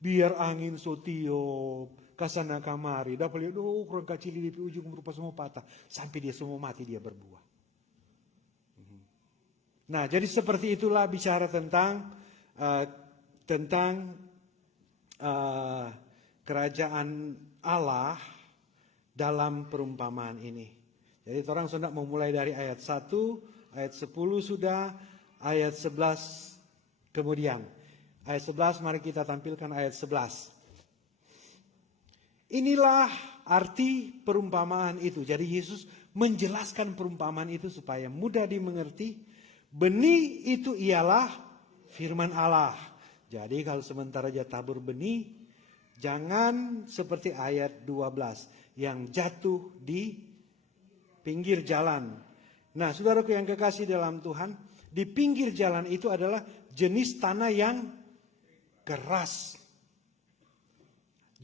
Biar angin tiup kasana kamari, dapat lihat kurang kecil di ujung berupa semua patah, sampai dia semua mati dia berbuah. Nah, jadi seperti itulah bicara tentang kerajaan Allah dalam perumpamaan ini. Jadi orang sudah memulai dari ayat 1, ayat 10 sudah, ayat 11 kemudian. Ayat 11 mari kita tampilkan ayat 11. Inilah arti perumpamaan itu. Jadi Yesus menjelaskan perumpamaan itu supaya mudah dimengerti. Benih itu ialah firman Allah. Jadi kalau sementara dia tabur benih, jangan seperti ayat 12 yang jatuh di pinggir jalan. Nah, saudaraku yang kekasih dalam Tuhan, di pinggir jalan itu adalah jenis tanah yang keras.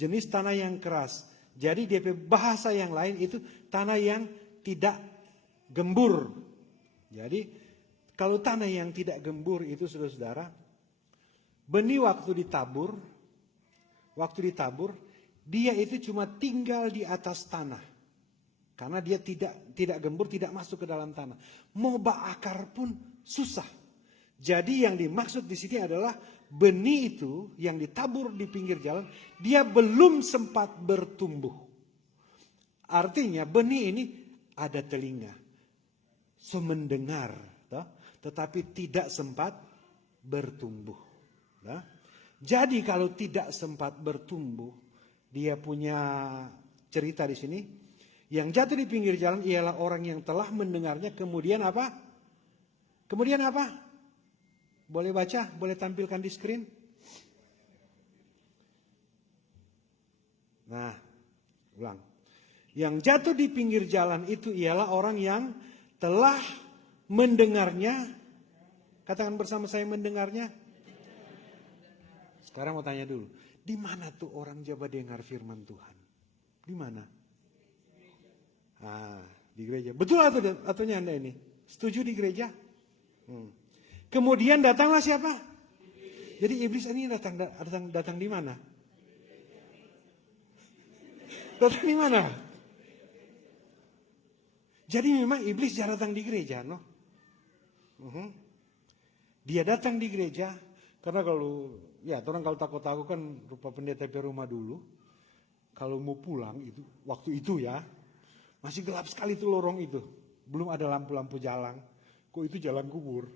Jenis tanah yang keras. Jadi dia bahasa yang lain itu tanah yang tidak gembur. Jadi kalau tanah yang tidak gembur itu saudara-saudara, benih waktu ditabur, dia itu cuma tinggal di atas tanah. Karena dia tidak gembur, tidak masuk ke dalam tanah. Mau berakar pun susah. Jadi yang dimaksud di sini adalah benih itu yang ditabur di pinggir jalan, dia belum sempat bertumbuh. Artinya benih ini ada telinga, mendengar, tetapi tidak sempat bertumbuh. Jadi kalau tidak sempat bertumbuh, dia punya cerita di sini. Yang jatuh di pinggir jalan ialah orang yang telah mendengarnya, kemudian apa? Kemudian apa? Boleh baca, boleh tampilkan di screen. Nah, ulang. Yang jatuh di pinggir jalan itu ialah orang yang telah mendengarnya. Katakan bersama saya, mendengarnya. Sekarang mau tanya dulu, di mana tuh orang Jawa dengar firman Tuhan? Di mana? Di gereja. Betul atau Anda ini? Setuju di gereja? Kemudian datanglah siapa? Jadi iblis ini datang di mana? Datang di mana? Jadi memang iblis jarang datang di gereja, no? Dia datang di gereja karena orang kalau takut-takut kan rupa pendeta di rumah dulu. Kalau mau pulang itu waktu itu ya masih gelap sekali tuh lorong itu, belum ada lampu-lampu jalan. Kok itu jalan kubur?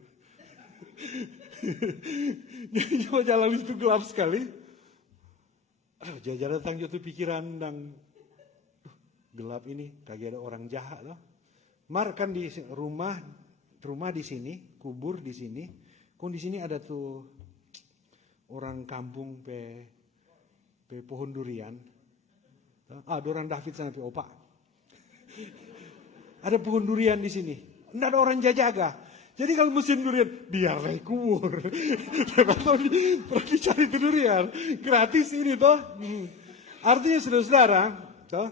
Jadi cuma jalan itu gelap sekali. Jajar datang jatuh pikiran dan gelap ini kagak ada orang jahat loh. Mar kan di rumah di sini, kubur di sini. Kon di sini ada tuh orang kampung pe pohon durian. Ada orang David sana tuh, opak. Ada pohon durian di sini. Enggak ada orang jaga. Jadi kalau musim durian, biarlah kubur. Pernah dicari itu durian. Gratis ini toh. Artinya saudara-saudara, toh,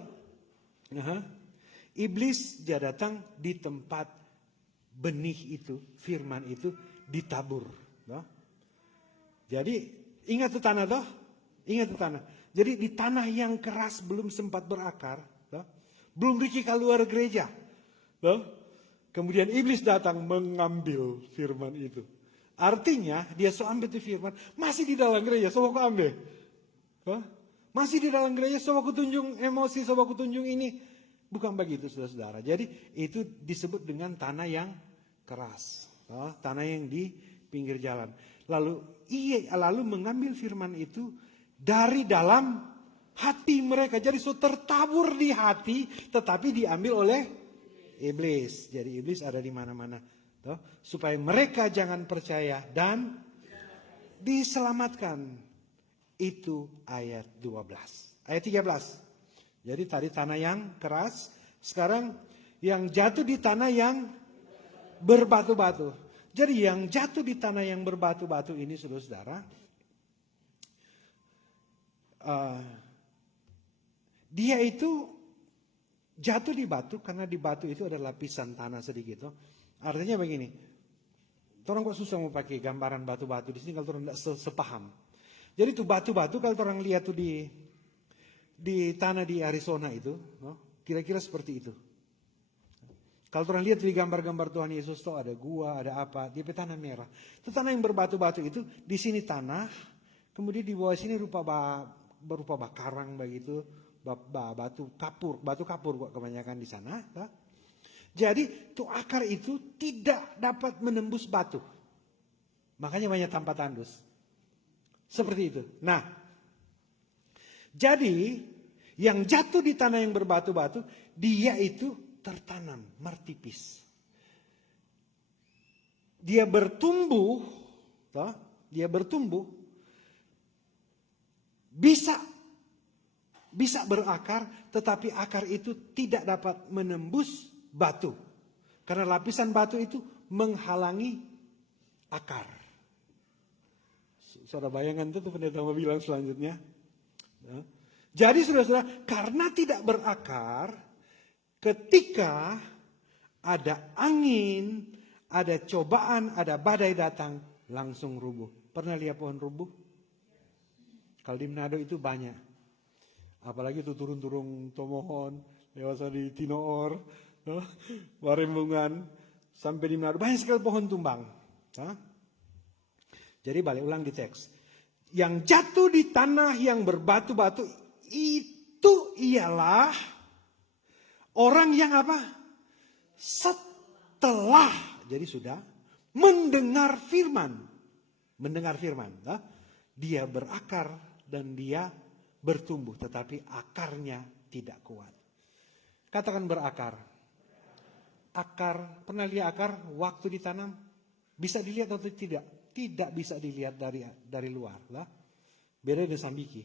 iblis dia datang di tempat benih itu, firman itu ditabur. Toh. Jadi ingat tuh tanah toh. Ingat tuh tanah. Jadi di tanah yang keras belum sempat berakar. Toh. Belum Riki keluar gereja. Toh. Kemudian iblis datang mengambil firman itu. Artinya dia ambil itu firman. Masih di dalam gereja, so aku ambil. Hah? Masih di dalam gereja, so aku tunjung emosi, so aku tunjung ini. Bukan begitu saudara-saudara. Jadi itu disebut dengan tanah yang keras. Tanah yang di pinggir jalan. Lalu mengambil firman itu dari dalam hati mereka. Jadi so tertabur di hati tetapi diambil oleh iblis. Jadi iblis ada di mana-mana. Supaya mereka jangan percaya dan diselamatkan. Itu ayat 12. Ayat 13. Jadi tadi tanah yang keras. Sekarang yang jatuh di tanah yang berbatu-batu. Jadi yang jatuh di tanah yang berbatu-batu ini saudara-saudara. Dia itu jatuh di batu karena di batu itu ada lapisan tanah sedikit. Artinya begini. Orang kok susah mau pakai gambaran batu-batu di sini kalau orang tidak sepaham. Jadi tuh batu-batu kalau orang lihat tuh di tanah di Arizona itu, kira-kira seperti itu. Kalau orang lihat di gambar-gambar Tuhan Yesus tuh ada gua, ada apa, di tanah merah. Itu tanah yang berbatu-batu itu, di sini tanah, kemudian di bawah sini berupa karang begitu. Batu kapur kok kebanyakan di sana. Jadi tuh akar itu tidak dapat menembus batu. Makanya banyak tanpa tandus. Seperti itu. Nah, jadi yang jatuh di tanah yang berbatu-batu, dia itu tertanam, martipis. Dia bertumbuh, bisa berakar, tetapi akar itu tidak dapat menembus batu. Karena lapisan batu itu menghalangi akar. Saudara bayangkan itu pendeta mau bilang selanjutnya. Jadi saudara-saudara, karena tidak berakar, ketika ada angin, ada cobaan, ada badai datang, langsung rubuh. Pernah lihat pohon rubuh? Kalau di Manado itu banyak. Apalagi itu turun-turun Tomohon, lewat di Tinoor, Warembungan, sampai di Manado. Banyak sekali pohon tumbang. Jadi balik ulang di teks. Yang jatuh di tanah yang berbatu-batu itu ialah orang yang apa? Setelah, jadi sudah mendengar firman. Mendengar firman. Dia berakar dan dia bertumbuh. Tetapi akarnya tidak kuat. Katakan berakar. Akar, pernah lihat akar waktu ditanam? Bisa dilihat atau tidak? Tidak bisa dilihat dari luar. Beda dengan sambiki.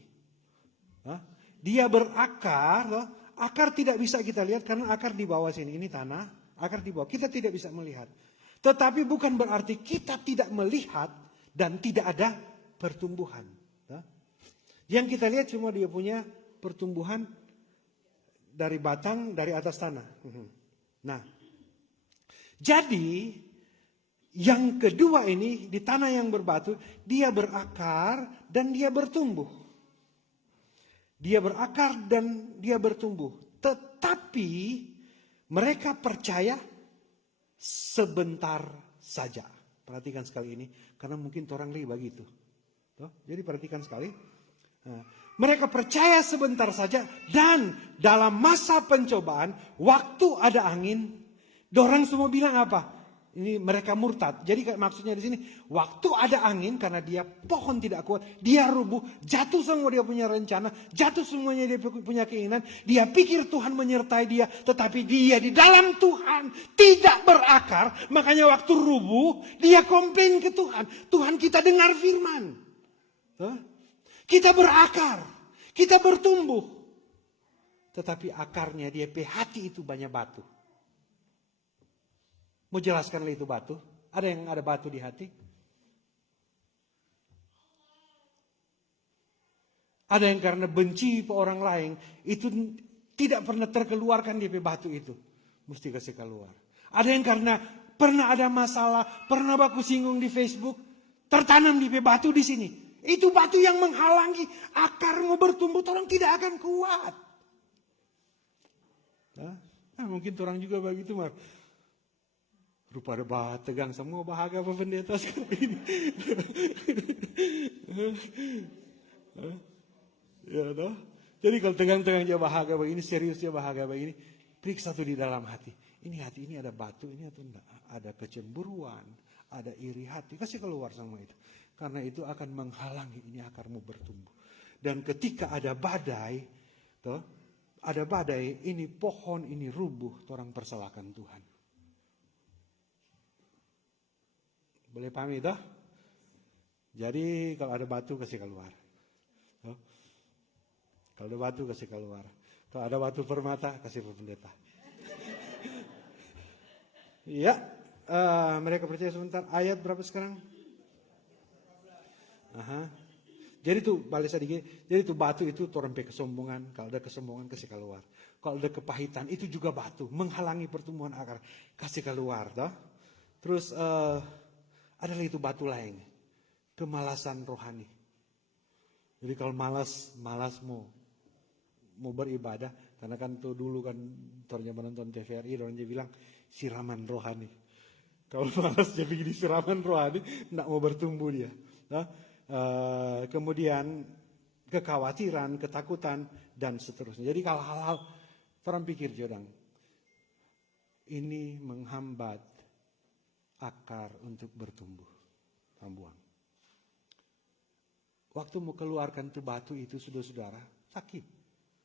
Dia berakar, akar tidak bisa kita lihat karena akar di bawah sini. Ini tanah, akar di bawah. Kita tidak bisa melihat. Tetapi bukan berarti kita tidak melihat dan tidak ada pertumbuhan. Yang kita lihat cuma dia punya pertumbuhan dari batang, dari atas tanah. Nah, jadi yang kedua ini di tanah yang berbatu, dia berakar dan dia bertumbuh. Dia berakar dan dia bertumbuh. Tetapi mereka percaya sebentar saja. Perhatikan sekali ini, karena mungkin orang lain begitu. Jadi perhatikan sekali. Mereka percaya sebentar saja dan dalam masa pencobaan, waktu ada angin, dorang semua bilang apa? Ini mereka murtad. Jadi maksudnya di sini, waktu ada angin karena dia pohon tidak kuat, dia rubuh, jatuh semua dia punya rencana, jatuh semuanya dia punya keinginan, dia pikir Tuhan menyertai dia, tetapi dia di dalam Tuhan tidak berakar, makanya waktu rubuh dia komplain ke Tuhan. Tuhan, kita dengar firman. Kita berakar, kita bertumbuh. Tetapi akarnya dia hati itu banyak batu. Mau jelaskanlah itu batu? Ada yang ada batu di hati? Ada yang karena benci ke orang lain, itu tidak pernah terkeluarkan di batu itu. Mesti kasih keluar. Ada yang karena pernah ada masalah, pernah baku singgung di Facebook, tertanam di batu di sini. Itu batu yang menghalangi akarmu bertumbuh, orang tidak akan kuat. Mungkin orang juga begitu, Mar. Rupa ada tegang semua bahagia apa pendeta sekarang ini. Ya toh. Jadi kalau tegang-tegang dia bahagia begini, serius dia bahagia begini, periksa tuh di dalam hati. Ini hati ini ada batu, ini atau enggak? Ada kecemburuan, ada iri hati, kasih keluar sama itu. Karena itu akan menghalangi ini akarmu bertumbuh. Dan ketika ada badai, toh, ada badai, ini pohon ini rubuh, orang persalahkan Tuhan. Boleh paham itu? Jadi kalau ada batu kasih keluar. Kalau ada batu kasih keluar. Kalau ada batu permata kasih ke pendeta. Iya, mereka percaya sebentar. Ayat berapa sekarang? Jadi tuh balik sedikit. Jadi tuh batu itu torempe kesombongan. Kalau ada kesombongan kasih keluar. Kalau ada kepahitan itu juga batu menghalangi pertumbuhan akar, kasih keluar. Toh? Terus adalah itu batu lain, kemalasan rohani. Jadi kalau malas mau beribadah, karena kan tuh dulu kan zaman nonton TVRI, orang dia bilang siraman rohani. Kalau malas dia bikin siraman rohani, tidak mau bertumbuh dia. Kemudian kekhawatiran, ketakutan dan seterusnya. Jadi kalau hal-hal orang pikir jodang, ini menghambat akar untuk bertumbuh. Buang. Waktu mau keluarkan tuh batu itu, saudara-saudara, sakit.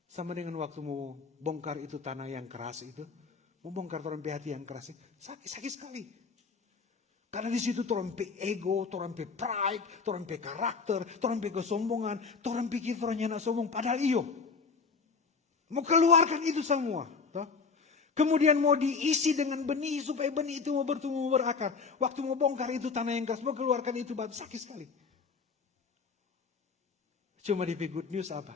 Sama dengan waktu mau bongkar itu tanah yang keras itu, mau bongkar torompe hati yang keras itu, sakit sekali. Karena di situ torompe ego, torompe pride, torompe karakter, torompe kesombongan, torompe pikir torompe nak sombong, padahal iyo. Mau keluarkan itu semua. Toh? Kemudian mau diisi dengan benih supaya benih itu mau bertumbuh berakar. Waktu mau bongkar itu tanah yang keras, mau keluarkan itu batu, sakit sekali. Cuma di good news apa?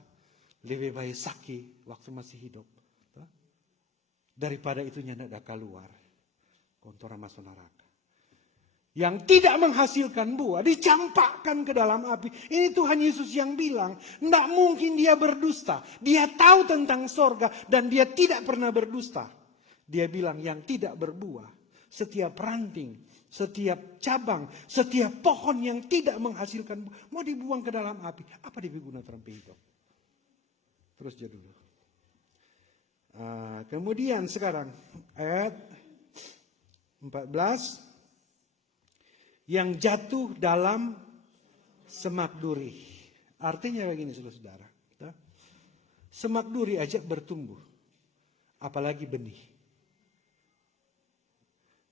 Lebih baik sakit waktu masih hidup. Daripada itu tidak keluar. Kontora masuk neraka. Yang tidak menghasilkan buah, dicampakkan ke dalam api. Ini Tuhan Yesus yang bilang, tidak mungkin dia berdusta. Dia tahu tentang sorga dan dia tidak pernah berdusta. Dia bilang yang tidak berbuah, setiap ranting setiap cabang, setiap pohon yang tidak menghasilkan buah, mau dibuang ke dalam api. Apa dipiguna terampi itu? Terus aja dulu. Kemudian sekarang ayat 14. Yang jatuh dalam semak duri. Artinya begini saudara-saudara. Semak duri aja bertumbuh. Apalagi benih.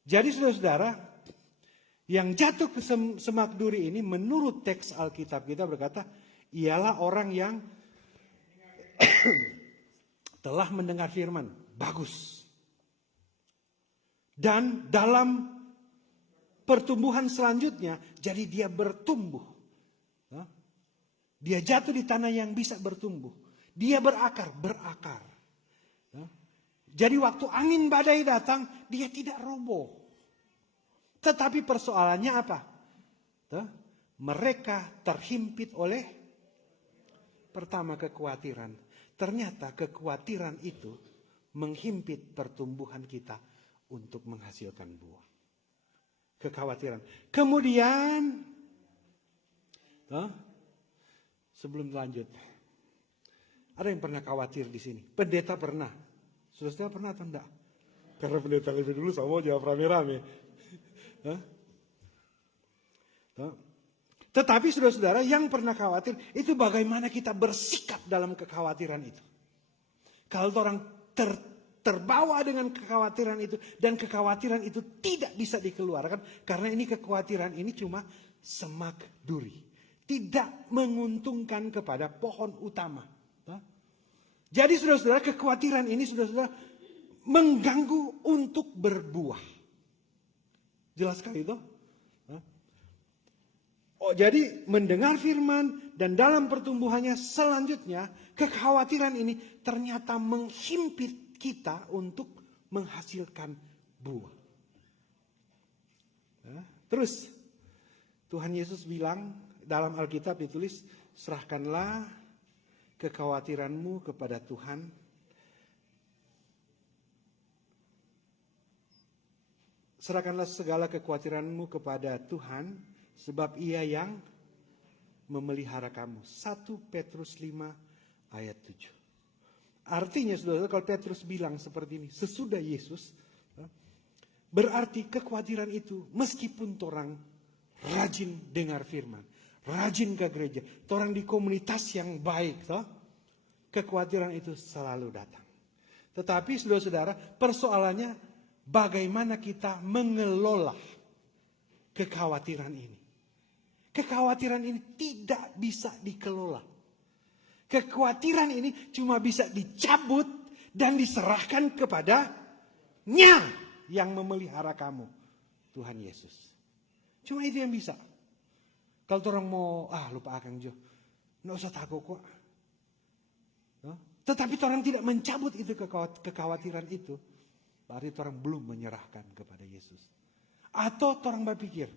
Jadi saudara-saudara, yang jatuh ke semak duri ini menurut teks Alkitab kita berkata, ialah orang yang telah mendengar firman. Bagus. Dan dalam pertumbuhan selanjutnya, jadi dia bertumbuh. Dia jatuh di tanah yang bisa bertumbuh. Dia berakar. Jadi waktu angin badai datang, dia tidak roboh. Tetapi persoalannya apa? Mereka terhimpit oleh pertama kekhawatiran. Ternyata kekhawatiran itu menghimpit pertumbuhan kita untuk menghasilkan buah. Kekhawatiran. Kemudian, sebelum lanjut, ada yang pernah khawatir di sini? Pendeta pernah. Saudara pernah atau enggak? Karena pendeta lebih dulu sama jawab rame-rame. Tetapi saudara-saudara yang pernah khawatir, itu bagaimana kita bersikap dalam kekhawatiran itu. Kalau orang terbawa dengan kekhawatiran itu, dan kekhawatiran itu tidak bisa dikeluarkan, karena ini kekhawatiran ini cuma semak duri. Tidak menguntungkan kepada pohon utama. Jadi saudara-saudara, kekhawatiran ini saudara-saudara mengganggu untuk berbuah. Jelas sekali itu? Jadi mendengar firman dan dalam pertumbuhannya selanjutnya, kekhawatiran ini ternyata menghimpit kita untuk menghasilkan buah. Terus Tuhan Yesus bilang dalam Alkitab ditulis, serahkanlah kekhawatiranmu kepada Tuhan. Serahkanlah segala kekhawatiranmu kepada Tuhan, sebab Ia yang memelihara kamu. 1 Petrus 5 ayat 7. Artinya saudara, kalau Petrus bilang seperti ini, sesudah Yesus, berarti kekhawatiran itu meskipun orang rajin dengar firman, rajin ke gereja, orang di komunitas yang baik, kekhawatiran itu selalu datang. Tetapi saudara-saudara, persoalannya bagaimana kita mengelola kekhawatiran ini. Kekhawatiran ini tidak bisa dikelola. Kekhawatiran ini cuma bisa dicabut dan diserahkan kepada-Nya yang memelihara kamu, Tuhan Yesus. Cuma itu yang bisa. Kalau orang mau, lupa Kang Jo, nggak usah takut kok. Tetapi orang tidak mencabut itu kekhawatiran itu, berarti orang belum menyerahkan kepada Yesus. Atau orang berpikir,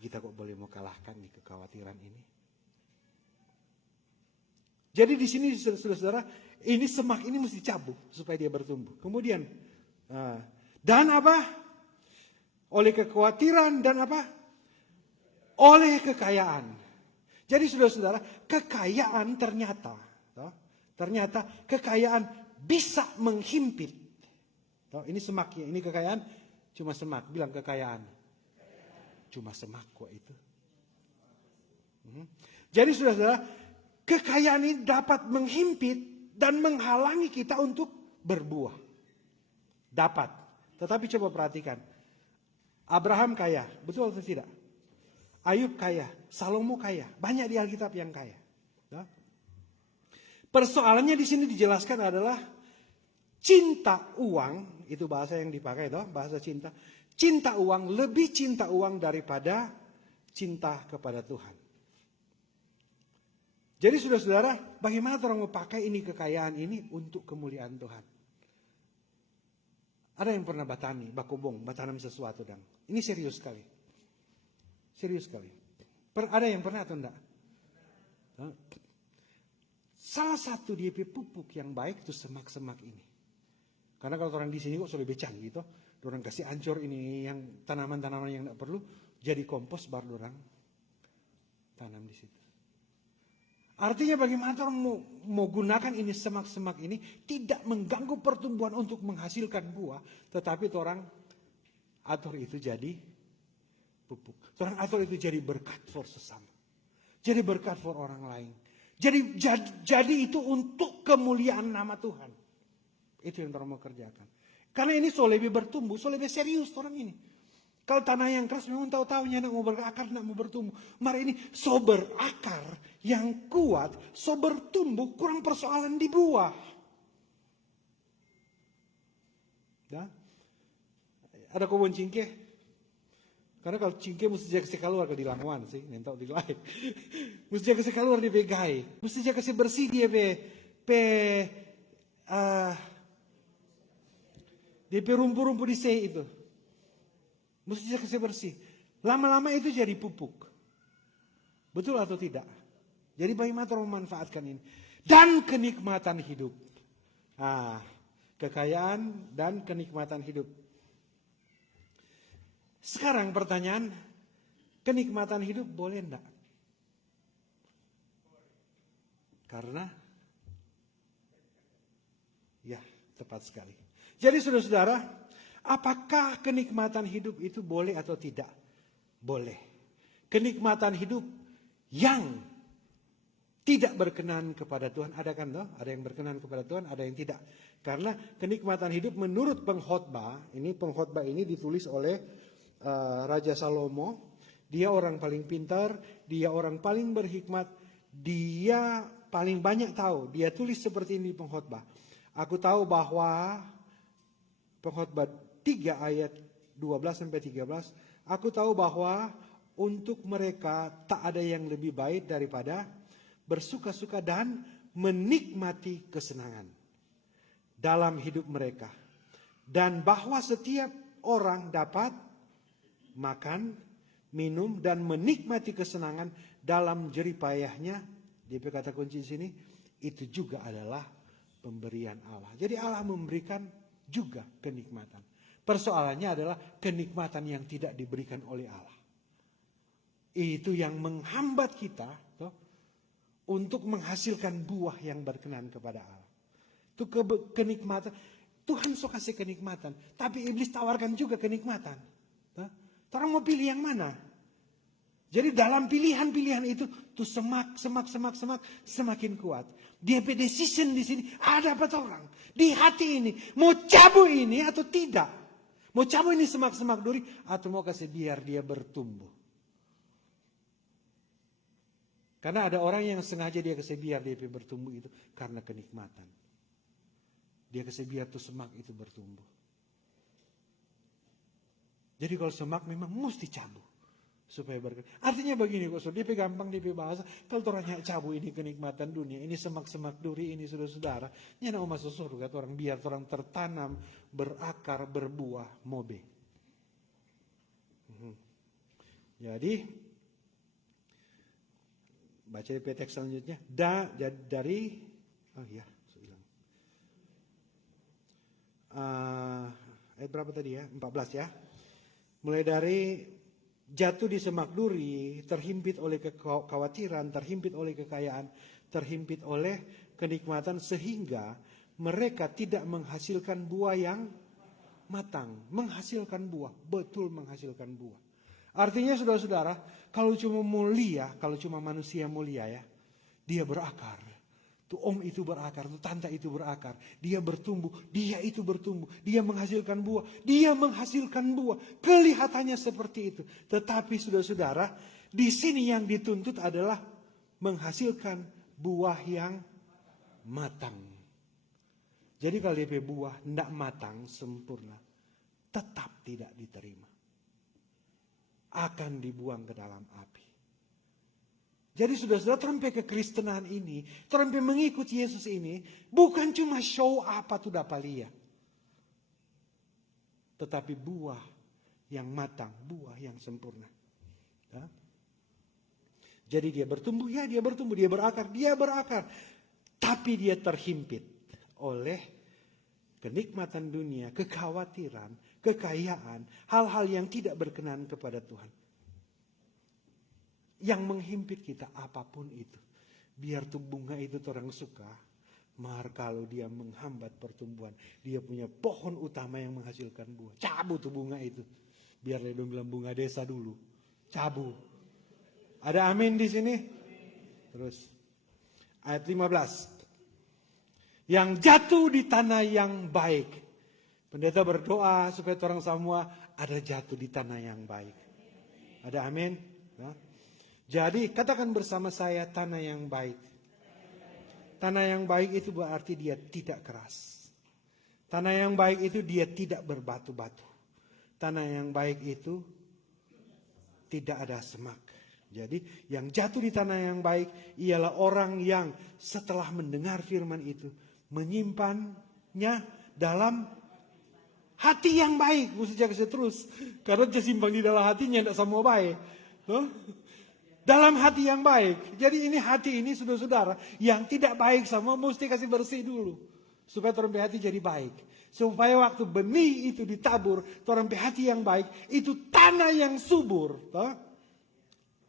kita kok boleh mau kalahkan nih kekhawatiran ini. Jadi di sini saudara-saudara, ini semak ini mesti cabut supaya dia bertumbuh. Kemudian, dan apa? Oleh kekhawatiran dan apa? Oleh kekayaan. Jadi saudara-saudara, kekayaan ternyata kekayaan bisa menghimpit. Ini semaknya, ini kekayaan cuma semak. Bilang kekayaan. Cuma semak kok itu. Jadi saudara-saudara, kekayaan ini dapat menghimpit dan menghalangi kita untuk berbuah. Dapat. Tetapi coba perhatikan. Abraham kaya, betul atau tidak? Ayub kaya, Salomo kaya, banyak di Alkitab yang kaya. Persoalannya di sini dijelaskan adalah cinta uang, itu bahasa yang dipakai toh, bahasa cinta. Cinta uang, lebih cinta uang daripada cinta kepada Tuhan. Jadi saudara-saudara, bagaimana orang mau pakai ini kekayaan ini untuk kemuliaan Tuhan? Ada yang pernah batanam sesuatu dan ini serius sekali. Serius sekali. Ada yang pernah atau enggak? Salah satu DP pupuk yang baik itu semak-semak ini. Karena kalau orang di sini kok sudah becang gitu, Dorang kasih ancur ini yang tanaman-tanaman yang tidak perlu jadi kompos baru dorang tanam di situ. Artinya bagaimana orang mau gunakan ini semak-semak ini tidak mengganggu pertumbuhan untuk menghasilkan buah, tetapi orang atur itu jadi pupuk. Orang atur itu jadi berkat for sesama. Jadi berkat for orang lain. Jadi itu untuk kemuliaan nama Tuhan. Itu yang orang mau kerjakan. Karena ini so lebih bertumbuh, so lebih serius orang ini. Kalau tanah yang keras memang tahu-tahunya nak mau berakar, nak mau bertumbuh. Mari ini so berakar yang kuat, so bertumbuh, kurang persoalan di buah. Ya? Ada kebun cingkeh. Karena kalau cingkeh mesti jaga keluar ke di langwan sih, nentau di lain. Mesti jaga keluar di begai, mesti jaga bersih dia DP rumput-rumput di sei itu. Mesti jaga bersih. Lama-lama itu jadi pupuk. Betul atau tidak? Jadi bagaimana orang memanfaatkan ini? Dan kenikmatan hidup. Kekayaan dan kenikmatan hidup. Sekarang pertanyaan, kenikmatan hidup boleh enggak? Karena, ya tepat sekali. Jadi saudara-saudara, apakah kenikmatan hidup itu boleh atau tidak? Boleh. Kenikmatan hidup yang tidak berkenan kepada Tuhan, ada kan toh? Ada yang berkenan kepada Tuhan, ada yang tidak. Karena kenikmatan hidup menurut pengkhotbah, ini pengkhotbah ini ditulis oleh Raja Salomo. Dia orang paling pintar, dia orang paling berhikmat, dia paling banyak tahu. Dia tulis seperti ini di pengkhotbah. Aku tahu bahwa pengkhotbah 3 ayat 12 sampai 13, aku tahu bahwa untuk mereka tak ada yang lebih baik daripada bersuka-suka dan menikmati kesenangan dalam hidup mereka. Dan bahwa setiap orang dapat makan, minum, dan menikmati kesenangan dalam jeripayahnya. Dia kata kunci di sini, itu juga adalah pemberian Allah. Jadi Allah memberikan juga kenikmatan. Persoalannya adalah kenikmatan yang tidak diberikan oleh Allah. Itu yang menghambat kita untuk menghasilkan buah yang berkenan kepada Allah. Itu kenikmatan. Tuhan suka kasih kenikmatan, tapi iblis tawarkan juga kenikmatan. Orang mau pilih yang mana? Jadi dalam pilihan-pilihan itu tuh semak semakin kuat. Dia decision di sini ada apa orang di hati ini mau cabut ini atau tidak? Mau cabut ini semak duri atau mau kasih biar dia bertumbuh? Karena ada orang yang sengaja dia kasih biar dia bertumbuh itu karena kenikmatan. Dia kasih biar tuh semak itu bertumbuh. Jadi kalau semak memang mesti cabut supaya berkenan. Artinya begini kok, dia gampang dia bahasa. Kalau orangnya cabut ini kenikmatan dunia, ini semak duri, ini saudara-saudara, nyana mau masuk surga, orang biar orang tertanam, berakar, berbuah, mobe. Jadi baca di teks selanjutnya. Dari ayat berapa tadi ya? 14 ya. Mulai dari jatuh di semak duri, terhimpit oleh kekhawatiran, terhimpit oleh kekayaan, terhimpit oleh kenikmatan sehingga mereka tidak menghasilkan buah yang matang. Menghasilkan buah, betul menghasilkan buah. Artinya saudara-saudara, kalau cuma mulia, kalau cuma manusia mulia ya, dia berakar. Tuh om itu berakar, tuh tante itu berakar. Dia bertumbuh, dia itu bertumbuh. Dia menghasilkan buah, dia menghasilkan buah. Kelihatannya seperti itu. Tetapi saudara-saudara, di sini yang dituntut adalah menghasilkan buah yang matang. Jadi kalau DP buah tidak matang sempurna, tetap tidak diterima. Akan dibuang ke dalam api. Jadi saudara-saudara, terempe kekristenan ini, terempe mengikut Yesus ini, bukan cuma show apa tuh dapat lihat. Tetapi buah yang matang, buah yang sempurna. Ya? Jadi dia bertumbuh, ya dia bertumbuh, dia berakar. Tapi dia terhimpit oleh kenikmatan dunia, kekhawatiran, kekayaan, hal-hal yang tidak berkenan kepada Tuhan. Yang menghimpit kita apapun itu. Biar tuh bunga itu orang suka, mar kalau dia menghambat pertumbuhan, dia punya pohon utama yang menghasilkan buah. Cabut tuh bunga itu. Biar dia bilang bunga desa dulu. Cabut. Ada amin di sini? Terus ayat 15. Yang jatuh di tanah yang baik. Pendeta berdoa supaya orang semua ada jatuh di tanah yang baik. Ada amin? Ya. Jadi katakan bersama saya tanah yang baik. Tanah yang baik itu berarti dia tidak keras. Tanah yang baik itu dia tidak berbatu-batu. Tanah yang baik itu tidak ada semak. Jadi yang jatuh di tanah yang baik ialah orang yang setelah mendengar firman itu menyimpannya dalam hati yang baik. Mesti jaga terus. Karena dia simpan di dalam hatinya tidak semua baik. Tuh? Dalam hati yang baik. Jadi ini hati ini saudara-saudara yang tidak baik sama mesti kasih bersih dulu. Supaya orang hati jadi baik. Supaya waktu benih itu ditabur, orang hati yang baik itu tanah yang subur. Toh?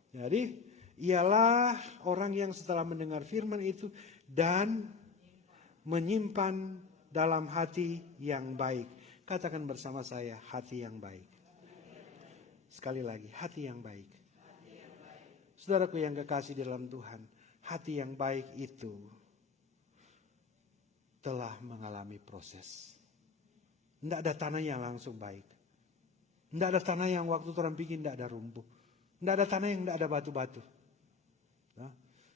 Jadi ialah orang yang setelah mendengar firman itu dan menyimpan dalam hati yang baik. Katakan bersama saya hati yang baik. Sekali lagi hati yang baik. Saudaraku yang kekasih dalam Tuhan, hati yang baik itu telah mengalami proses. Tidak ada tanah yang langsung baik. Tidak ada tanah yang waktu orang bikin tidak ada rumpuh. Tidak ada tanah yang tidak ada batu-batu. Nah,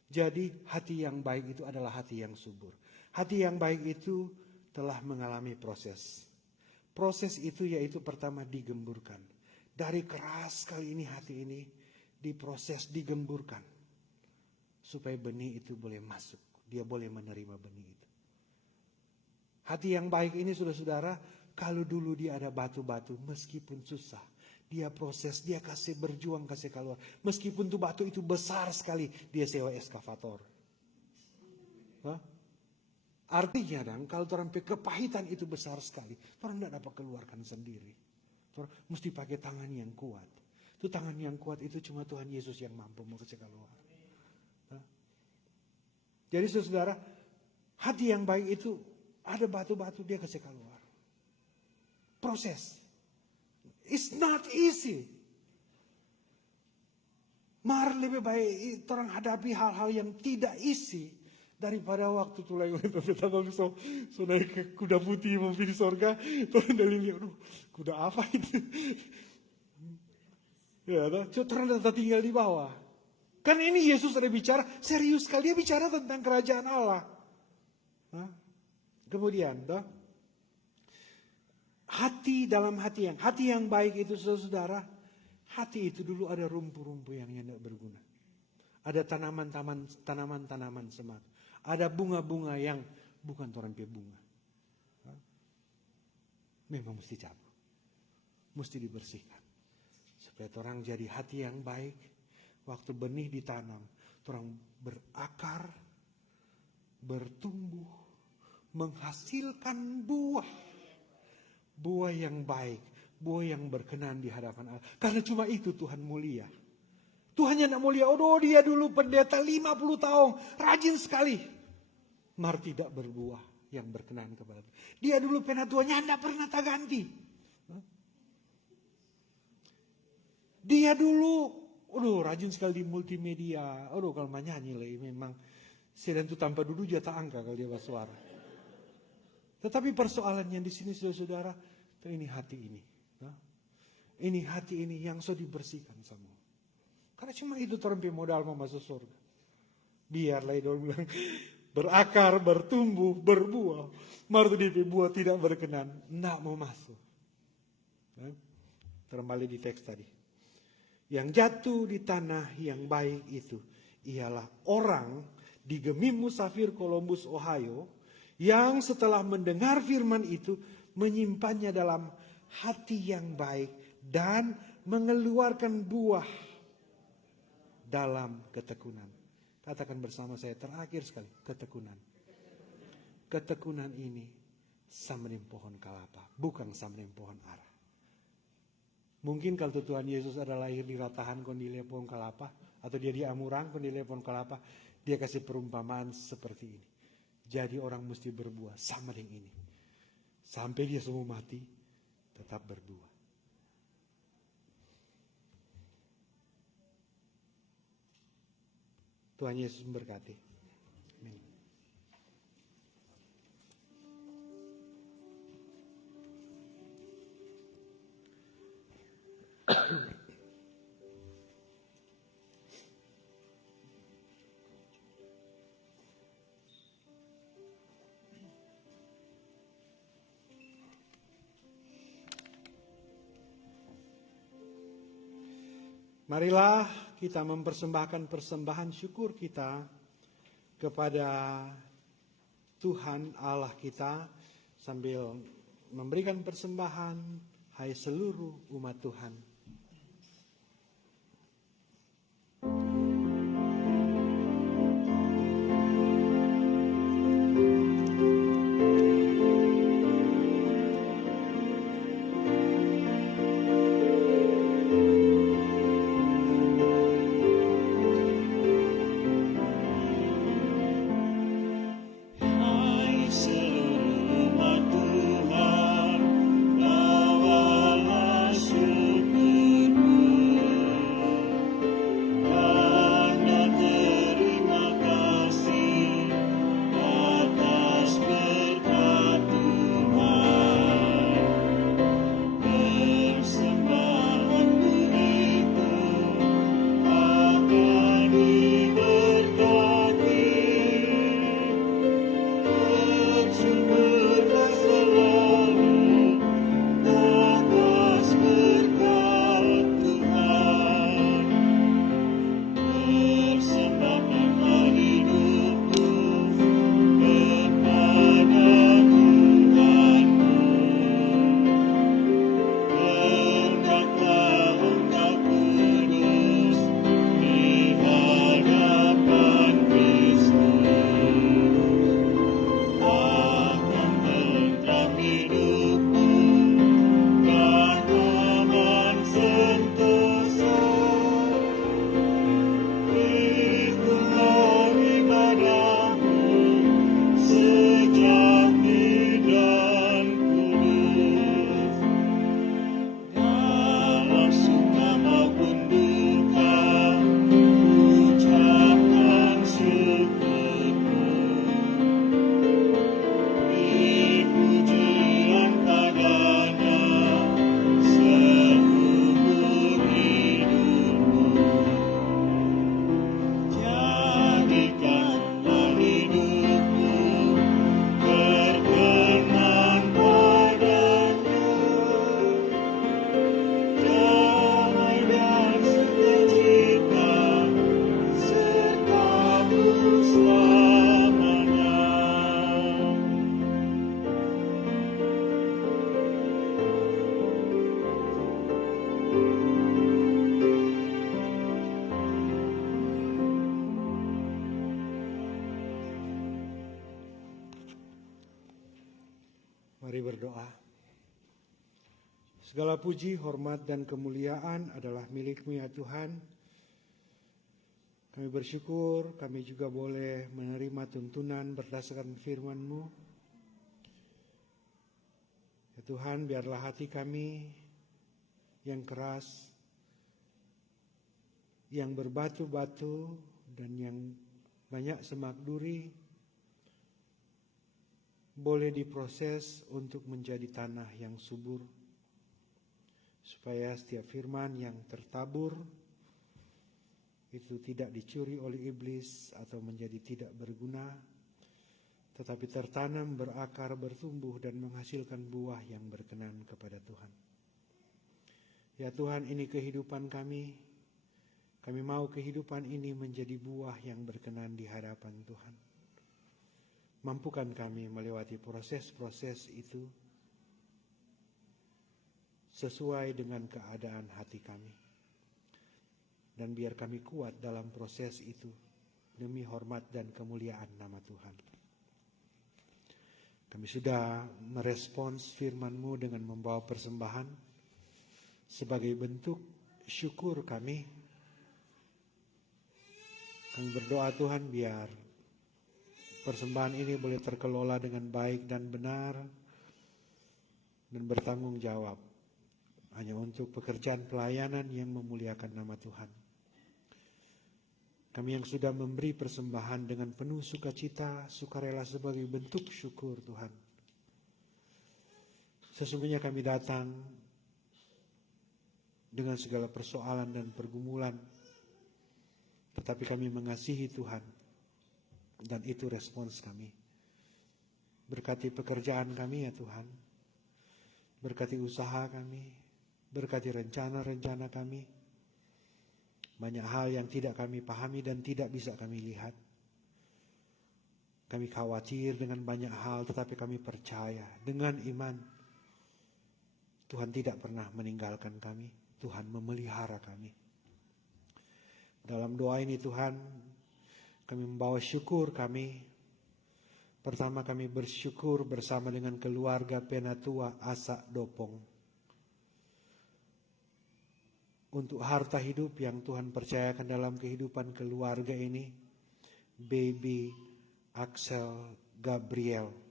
jadi hati yang baik itu adalah hati yang subur. Hati yang baik itu telah mengalami proses. Proses itu yaitu pertama digemburkan. Dari keras kali ini hati ini diproses, digemburkan. Supaya benih itu boleh masuk. Dia boleh menerima benih itu. Hati yang baik ini saudara-saudara, kalau dulu dia ada batu-batu meskipun susah. Dia proses, dia kasih berjuang, kasih keluar. Meskipun tuh batu itu besar sekali, dia sewa eskavator. Hah? Artinya dong, kalau orang kepahitan itu besar sekali, orang tidak dapat keluarkan sendiri. Orang mesti pakai tangan yang kuat. Itu tangan yang kuat itu cuma Tuhan Yesus yang mampu mau kasih keluar. Hah? Jadi saudara, hati yang baik itu ada batu-batu dia kasih keluar. Proses. It's not easy. Mar lebih baik orang hadapi hal-hal yang tidak easy daripada waktu tulai kita so naik ke kuda putih mau di sorga, orang dari lihat, kuda apa itu? Ya, orang tetap tinggal di bawah. Kan ini Yesus ada bicara serius sekali, dia bicara tentang kerajaan Allah. Hah? Kemudian, hati dalam hati yang baik itu saudara, hati itu dulu ada rumpu-rumpu yang tidak berguna. Ada tanaman-tanaman semak. Ada bunga-bunga yang bukan orang bunga. Memang mesti cabut. Mesti dibersihkan. Supaya orang jadi hati yang baik. Waktu benih ditanam. Orang berakar. Bertumbuh. Menghasilkan buah. Buah yang baik. Buah yang berkenan di hadapan Allah. Karena cuma itu Tuhan mulia. Tuhan yang mulia. Oh dia dulu pendeta 50 tahun. Rajin sekali. Mar tidak berbuah yang berkenan kepada Tuhan. Dia dulu penatuannya tidak pernah tak ganti. Dia dulu, rajin sekali di multimedia. Kalau menyanyi lah, memang sedang itu tanpa duduk dia tak angka kalau dia bersuara. Tetapi persoalannya di sini saudara, ini hati ini. Ini hati ini yang sudah dibersihkan semua. Karena cuma itu orang modal mau masuk surga. Biarlah dia bilang berakar, bertumbuh, berbuah. Maru di buah tidak berkenan, tidak mau masuk. Kembali di teks tadi. Yang jatuh di tanah yang baik itu ialah orang di Gemim Musafir Columbus, Ohio, yang setelah mendengar firman itu menyimpannya dalam hati yang baik dan mengeluarkan buah dalam ketekunan. Katakan bersama saya terakhir sekali, ketekunan. Ketekunan ini sama dengan pohon kelapa, bukan sama dengan pohon ara. Mungkin kalau Tuhan Yesus ada lahir di Ratahan kon di Lepon Kalapa, atau dia di Amurang kon di Lepon Kalapa, dia kasih perumpamaan seperti ini. Jadi orang mesti berbuah sama dengan ini. Sampai dia semua mati, tetap berbuah. Tuhan Yesus memberkati. Amin. Marilah kita mempersembahkan persembahan syukur kita kepada Tuhan Allah kita sambil memberikan persembahan, hai seluruh umat Tuhan. Hai seluruh umat Tuhan, bawalah syukurmu. Tanda terima kasih atas berkat Tuhan. Persembahanmu itu akan diberkati. Bersyukurlah selalu atas berkat Tuhan. Persembahkanlah hidupku kepada Tuhanmu. Berkatlah Engkau kudus di hadapan Kristus. Akan tentram hidupmu dan aman sentosa. Itulah ibadahmu sejati dan kudus. Dalam suka maupun duka, ucapkan syukurmu. Pujian padanya seumur hidupmu. Jadikanlah hidupmu berkenan padanya. Damai dan sukacita sertamu selamanya. Mari berdoa. Segala puji, hormat, dan kemuliaan adalah milik-Mu ya Tuhan. Kami bersyukur, kami juga boleh menerima tuntunan berdasarkan firman-Mu. Ya Tuhan, biarlah hati kami yang keras, yang berbatu-batu, dan yang banyak semak duri, boleh diproses untuk menjadi tanah yang subur, supaya setiap firman yang tertabur itu tidak dicuri oleh iblis atau menjadi tidak berguna, tetapi tertanam, berakar, bertumbuh, dan menghasilkan buah yang berkenan kepada Tuhan. Ya Tuhan, ini kehidupan kami. Kami mau kehidupan ini menjadi buah yang berkenan di hadapan Tuhan. Mampukan kami melewati proses-proses itu sesuai dengan keadaan hati kami. Dan biar kami kuat dalam proses itu demi hormat dan kemuliaan nama Tuhan. Kami sudah merespons firman-Mu dengan membawa persembahan. sebagai bentuk syukur kami berdoa Tuhan biar persembahan ini boleh terkelola dengan baik dan benar dan bertanggung jawab hanya untuk pekerjaan pelayanan yang memuliakan nama Tuhan. Kami yang sudah memberi persembahan dengan penuh sukacita, sukarela sebagai bentuk syukur Tuhan. Sesungguhnya kami datang dengan segala persoalan dan pergumulan, tetapi kami mengasihi Tuhan, dan itu respons kami. Berkati pekerjaan kami ya Tuhan, berkati usaha kami, berkati rencana-rencana kami. Banyak hal yang tidak kami pahami dan tidak bisa kami lihat. Kami khawatir dengan banyak hal, tetapi kami percaya dengan iman Tuhan tidak pernah meninggalkan kami, Tuhan memelihara kami. Dalam doa ini Tuhan, kami membawa syukur kami. Pertama kami bersyukur bersama dengan keluarga Penatua Asa Dopong. Untuk harta hidup yang Tuhan percayakan dalam kehidupan keluarga ini, Baby Axel Gabriel.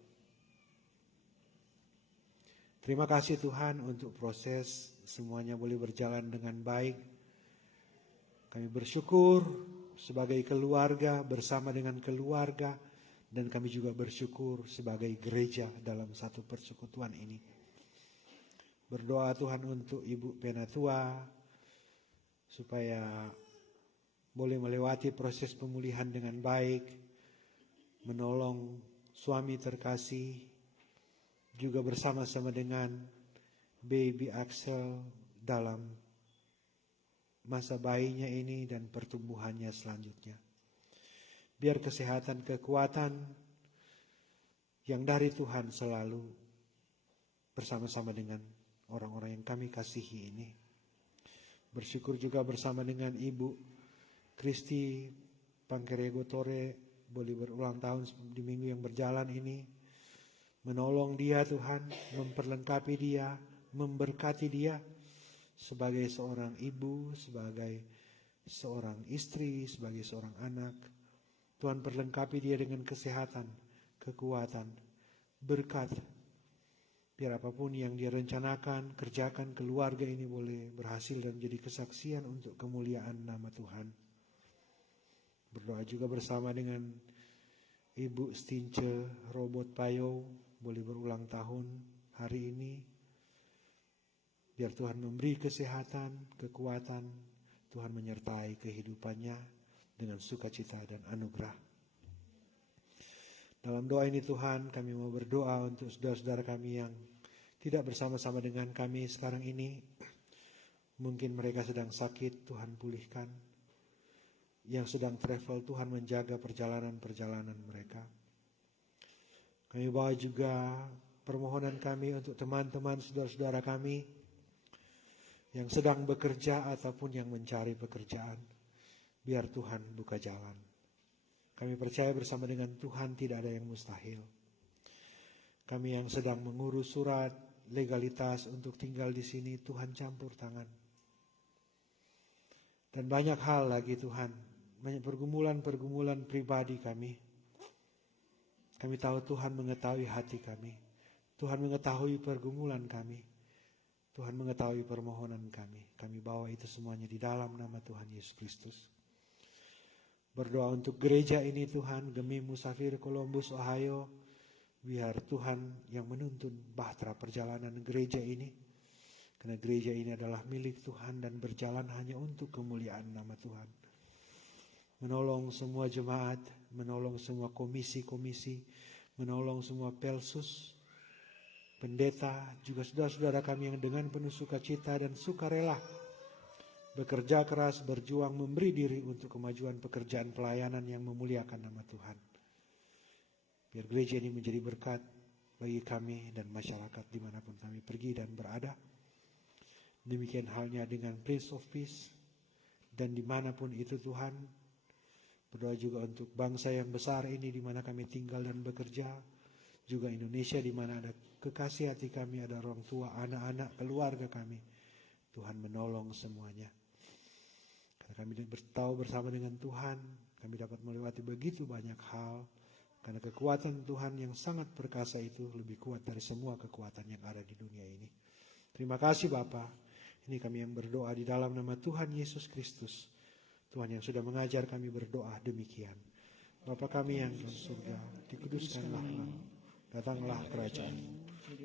Terima kasih Tuhan untuk proses semuanya boleh berjalan dengan baik. Kami bersyukur sebagai keluarga bersama dengan keluarga, dan kami juga bersyukur sebagai gereja dalam satu persekutuan ini. Berdoa Tuhan untuk Ibu Penatua supaya boleh melewati proses pemulihan dengan baik, menolong suami terkasih, juga bersama-sama dengan Baby Axel dalam masa bayinya ini dan pertumbuhannya selanjutnya. Biar kesehatan, kekuatan yang dari Tuhan selalu bersama-sama dengan orang-orang yang kami kasihi ini. Bersyukur juga bersama dengan Ibu Kristi Pangkerego Tore boleh berulang tahun di minggu yang berjalan ini. Menolong dia Tuhan, memperlengkapi dia, memberkati dia sebagai seorang ibu, sebagai seorang istri, sebagai seorang anak. Tuhan perlengkapi dia dengan kesehatan, kekuatan, berkat. Biar apapun yang dia rencanakan, kerjakan, keluarga ini boleh berhasil dan menjadi kesaksian untuk kemuliaan nama Tuhan. Berdoa juga bersama dengan Ibu Stince Robot Payo, boleh berulang tahun hari ini. Biar Tuhan memberi kesehatan, kekuatan, Tuhan menyertai kehidupannya dengan sukacita dan anugerah. Dalam doa ini Tuhan, kami mau berdoa untuk saudara-saudara kami yang tidak bersama-sama dengan kami sekarang ini. Mungkin mereka sedang sakit, Tuhan pulihkan. Yang sedang travel, Tuhan menjaga perjalanan-perjalanan mereka. Kami bawa juga permohonan kami untuk teman-teman saudara-saudara kami yang sedang bekerja ataupun yang mencari pekerjaan. Biar Tuhan buka jalan. Kami percaya bersama dengan Tuhan tidak ada yang mustahil. Kami yang sedang mengurus surat legalitas untuk tinggal di sini, Tuhan campur tangan. Dan banyak hal lagi Tuhan, banyak pergumulan-pergumulan pribadi kami. Kami tahu Tuhan mengetahui hati kami. Tuhan mengetahui pergumulan kami. Tuhan mengetahui permohonan kami. Kami bawa itu semuanya di dalam nama Tuhan Yesus Kristus. Berdoa untuk gereja ini Tuhan, Gemi Musafir Columbus, Ohio. Biar Tuhan yang menuntun bahtera perjalanan gereja ini. Karena gereja ini adalah milik Tuhan dan berjalan hanya untuk kemuliaan nama Tuhan. Menolong semua jemaat, menolong semua komisi-komisi, menolong semua pelsus, pendeta, juga saudara-saudara kami yang dengan penuh sukacita dan sukarela bekerja keras, berjuang, memberi diri untuk kemajuan pekerjaan pelayanan yang memuliakan nama Tuhan. Biar gereja ini menjadi berkat bagi kami dan masyarakat dimanapun kami pergi dan berada. Demikian halnya dengan Prince of Peace dan dimanapun itu Tuhan. Berdoa juga untuk bangsa yang besar ini di mana kami tinggal dan bekerja. Juga Indonesia di mana ada kekasih hati kami, ada orang tua, anak-anak, keluarga kami. Tuhan menolong semuanya. Karena kami tahu bersama dengan Tuhan, kami dapat melewati begitu banyak hal. Karena kekuatan Tuhan yang sangat perkasa itu lebih kuat dari semua kekuatan yang ada di dunia ini. Terima kasih Bapa. Ini kami yang berdoa di dalam nama Tuhan Yesus Kristus. Tuhan yang sudah mengajar kami berdoa demikian. Bapa kami yang di surga, dikuduskanlah namamu. Datanglah kerajaan-Mu.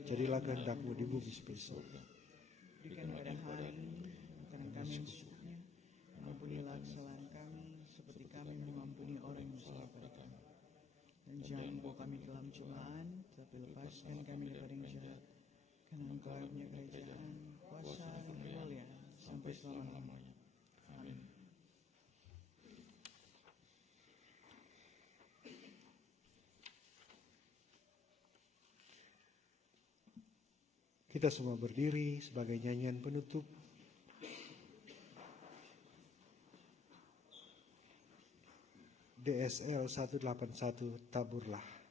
Jadilah kehendak-Mu di bumi seperti surga. Berikan pada hari ini makanan kami yang secukupnya, dan ampunilah kesalahan kami seperti kami mengampuni orang yang bersalah pada kami. Dan jangan membawa kami ke dalam cobaan, tetapi lepaskan kami daripada yang jahat. Karena Engkau punya kerajaan, kuasa dan kemuliaan sampai selama-lamanya. Amin. Kita semua berdiri sebagai nyanyian penutup. DSL 181 Taburlah.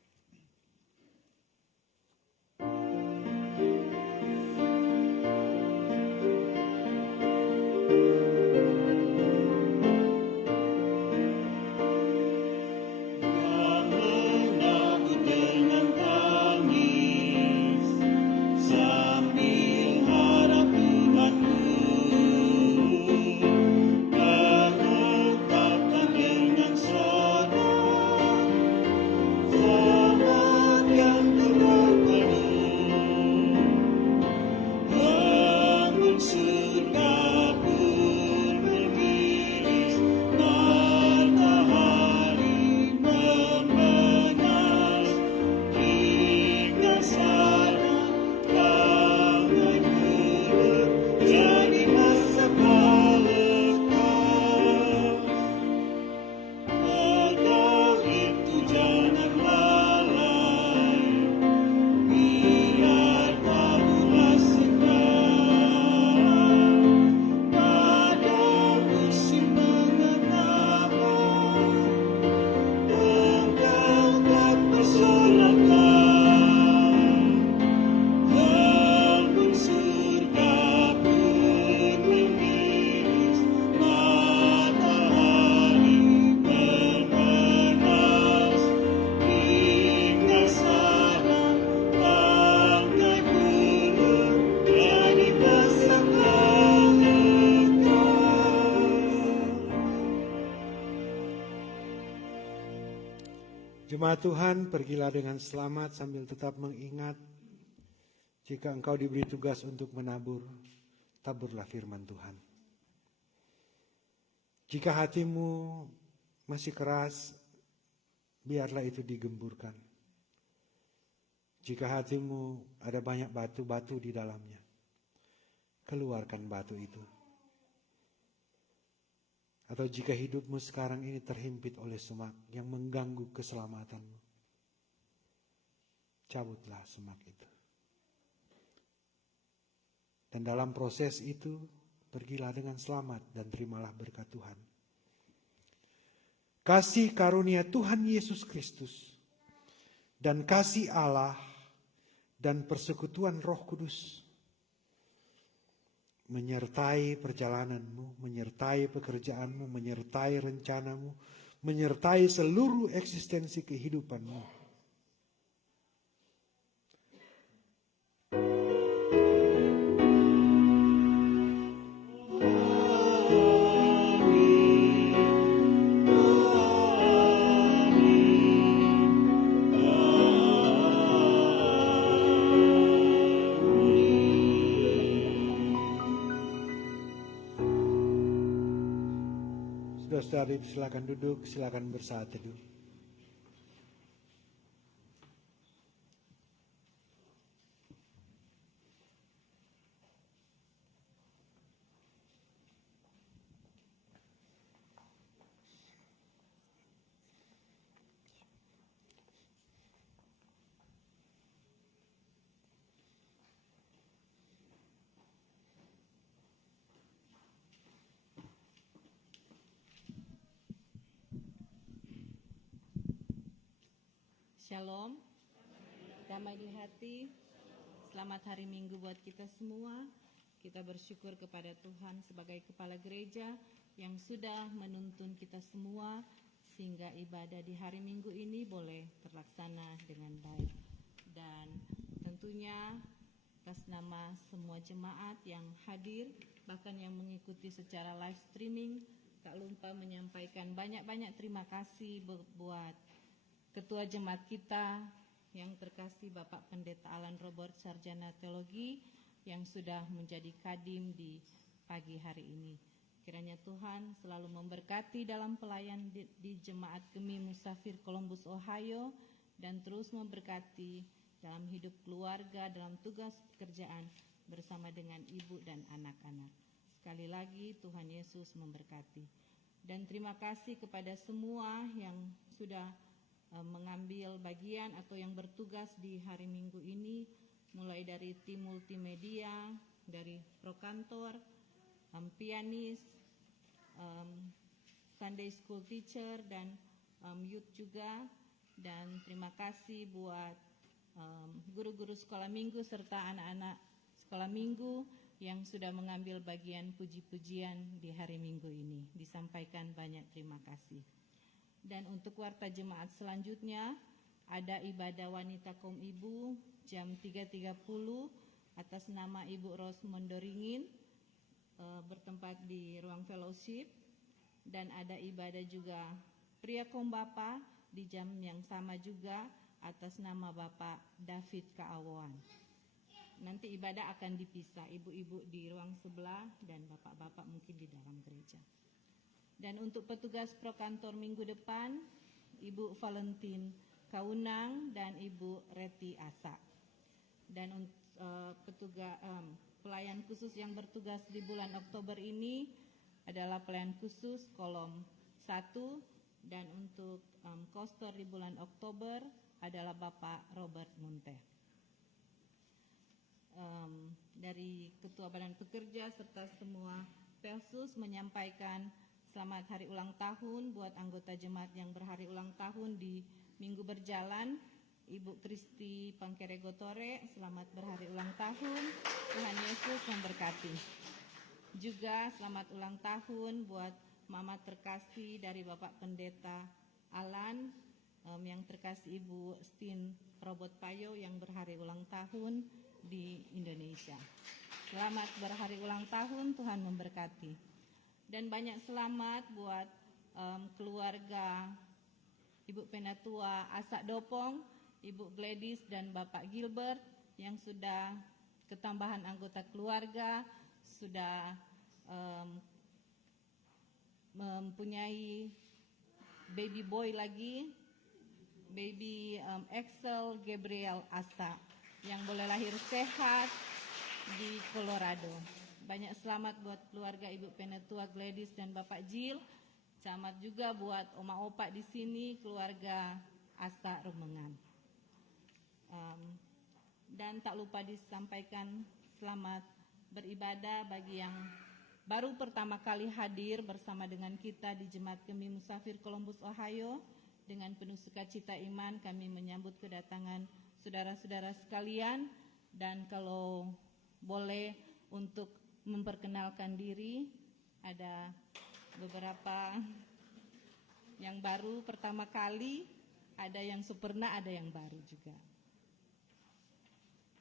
Jemaat Tuhan, pergilah dengan selamat sambil tetap mengingat, jika engkau diberi tugas untuk menabur, taburlah firman Tuhan. Jika hatimu masih keras, biarlah itu digemburkan. Jika hatimu ada banyak batu-batu di dalamnya, keluarkan batu itu. Atau jika hidupmu sekarang ini terhimpit oleh semak yang mengganggu keselamatanmu, cabutlah semak itu. Dan dalam proses itu, pergilah dengan selamat dan terimalah berkat Tuhan. Kasih karunia Tuhan Yesus Kristus dan kasih Allah dan persekutuan Roh Kudus menyertai perjalananmu, menyertai pekerjaanmu, menyertai rencanamu, menyertai seluruh eksistensi kehidupanmu. Saudara, silakan duduk, silakan bersaat teduh. Shalom, damai di hati, selamat hari Minggu buat kita semua. Kita bersyukur kepada Tuhan sebagai kepala gereja yang sudah menuntun kita semua sehingga ibadah di hari Minggu ini boleh terlaksana dengan baik. Dan tentunya atas nama semua jemaat yang hadir, bahkan yang mengikuti secara live streaming, tak lupa menyampaikan banyak-banyak terima kasih buat Ketua Jemaat kita yang terkasih Bapak Pendeta Alan Robert Sarjana Teologi yang sudah menjadi kadim di pagi hari ini. Kiranya Tuhan selalu memberkati dalam pelayan di Jemaat Gemi Musafir Columbus, Ohio, dan terus memberkati dalam hidup keluarga, dalam tugas pekerjaan bersama dengan ibu dan anak-anak. Sekali lagi Tuhan Yesus memberkati. Dan terima kasih kepada semua yang sudah mengambil bagian atau yang bertugas di hari Minggu ini, mulai dari tim multimedia, dari prokantor, pianis, Sunday school teacher, dan youth juga. Dan terima kasih buat guru-guru sekolah minggu serta anak-anak sekolah minggu yang sudah mengambil bagian puji-pujian di hari Minggu ini. Disampaikan banyak terima kasih. Dan untuk warta jemaat selanjutnya, ada ibadah wanita kaum ibu jam 3.30 atas nama Ibu Ros Mondoringin, bertempat di ruang fellowship. Dan ada ibadah juga pria kaum bapa di jam yang sama juga atas nama Bapak David Kaawan. Nanti ibadah akan dipisah, ibu-ibu di ruang sebelah dan bapak-bapak mungkin di dalam gereja. Dan untuk petugas prokantor minggu depan, Ibu Valentin Kaunang dan Ibu Reti Asa. Dan petugas pelayan khusus yang bertugas di bulan Oktober ini adalah pelayan khusus kolom 1, dan untuk koster di bulan Oktober adalah Bapak Robert Munteh. Dari Ketua Badan Pekerja serta semua Pelsus menyampaikan selamat hari ulang tahun buat anggota jemaat yang berhari ulang tahun di minggu berjalan. Ibu Kristi Pangkeregotore, selamat berhari ulang tahun. Tuhan Yesus memberkati. Juga selamat ulang tahun buat Mama terkasih dari Bapak Pendeta Alan, yang terkasih Ibu Stin Robot Payo yang berhari ulang tahun di Indonesia. Selamat berhari ulang tahun, Tuhan memberkati. Dan banyak selamat buat keluarga Ibu Penatua Asa Dopong, Ibu Gladys dan Bapak Gilbert yang sudah ketambahan anggota keluarga, sudah mempunyai baby boy lagi, baby Axel Gabriel Asa yang boleh lahir sehat di Colorado. Banyak selamat buat keluarga Ibu Penatua Gladys dan Bapak Jill. Selamat juga buat oma opa di sini, keluarga Asa Rumengan. Dan tak lupa disampaikan selamat beribadah bagi yang baru pertama kali hadir bersama dengan kita di Jemaat Gemi Musafir Columbus, Ohio. Dengan penuh sukacita iman kami menyambut kedatangan saudara-saudara sekalian, dan kalau boleh untuk memperkenalkan diri, ada beberapa yang baru pertama kali, ada yang sempurna, ada yang baru juga.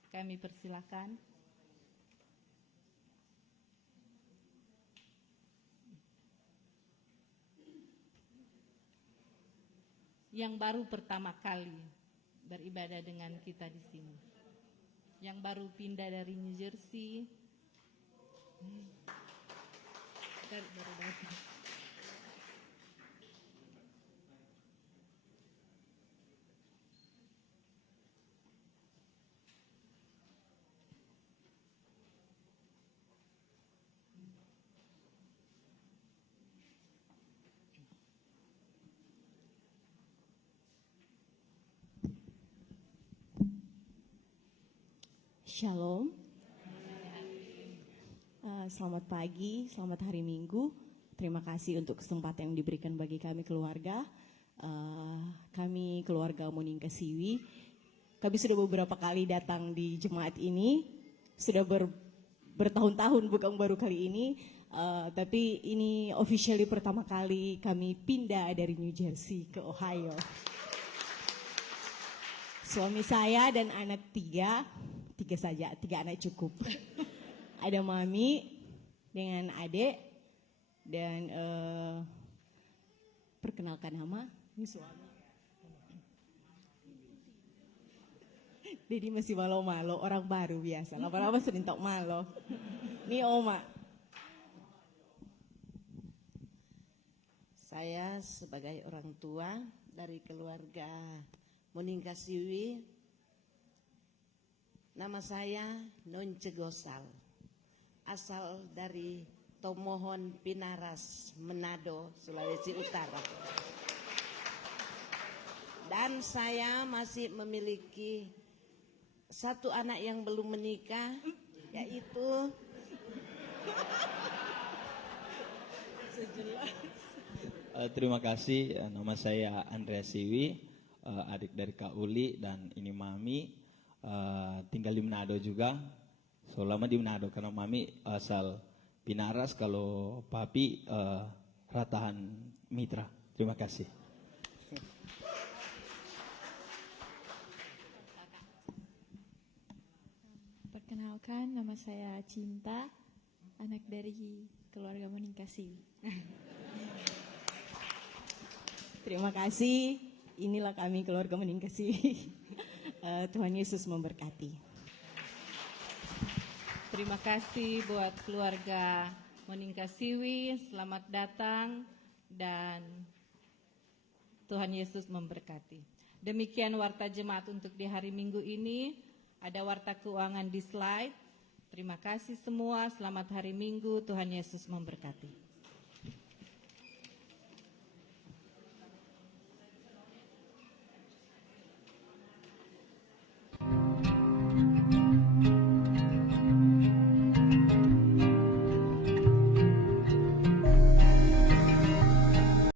Kami persilakan. Yang baru pertama kali beribadah dengan kita di sini. Yang baru pindah dari New Jersey. Baru datang. Shalom. Selamat pagi, selamat hari Minggu. Terima kasih untuk kesempatan yang diberikan bagi kami keluarga. Kami keluarga Moningka Siwi. Kami sudah beberapa kali datang di jemaat ini. Sudah bertahun-tahun, bukan baru kali ini. Tapi ini officially pertama kali kami pindah dari New Jersey ke Ohio. Suami saya dan anak tiga saja, 3 anak cukup. Ada mami dengan adik dan perkenalkan nama, ini suami. Jadi masih malu-malu, orang baru biasa. Lama-lama sering tok malu. Ini Oma. Saya sebagai orang tua dari keluarga Moningkasiwi, nama saya Nonce Gosal, asal dari Tomohon Pinaras, Manado, Sulawesi Utara. Dan saya masih memiliki 1 anak yang belum menikah, yaitu Terima kasih, nama saya Andrea Siwi, adik dari Kak Uli dan ini Mami, tinggal di Manado juga. So lama di Manado karena Mami asal Pinaras, kalau Papi Ratahan Mitra. Terima kasih. Perkenalkan, nama saya Cinta, anak dari keluarga Moningkasiwi. Terima kasih. Inilah kami keluarga Moningkasiwi. Tuhan Yesus memberkati. Terima kasih buat keluarga Moningkasiwi, selamat datang dan Tuhan Yesus memberkati. Demikian warta jemaat untuk di hari Minggu ini. Ada warta keuangan di slide. Terima kasih semua, selamat hari Minggu, Tuhan Yesus memberkati.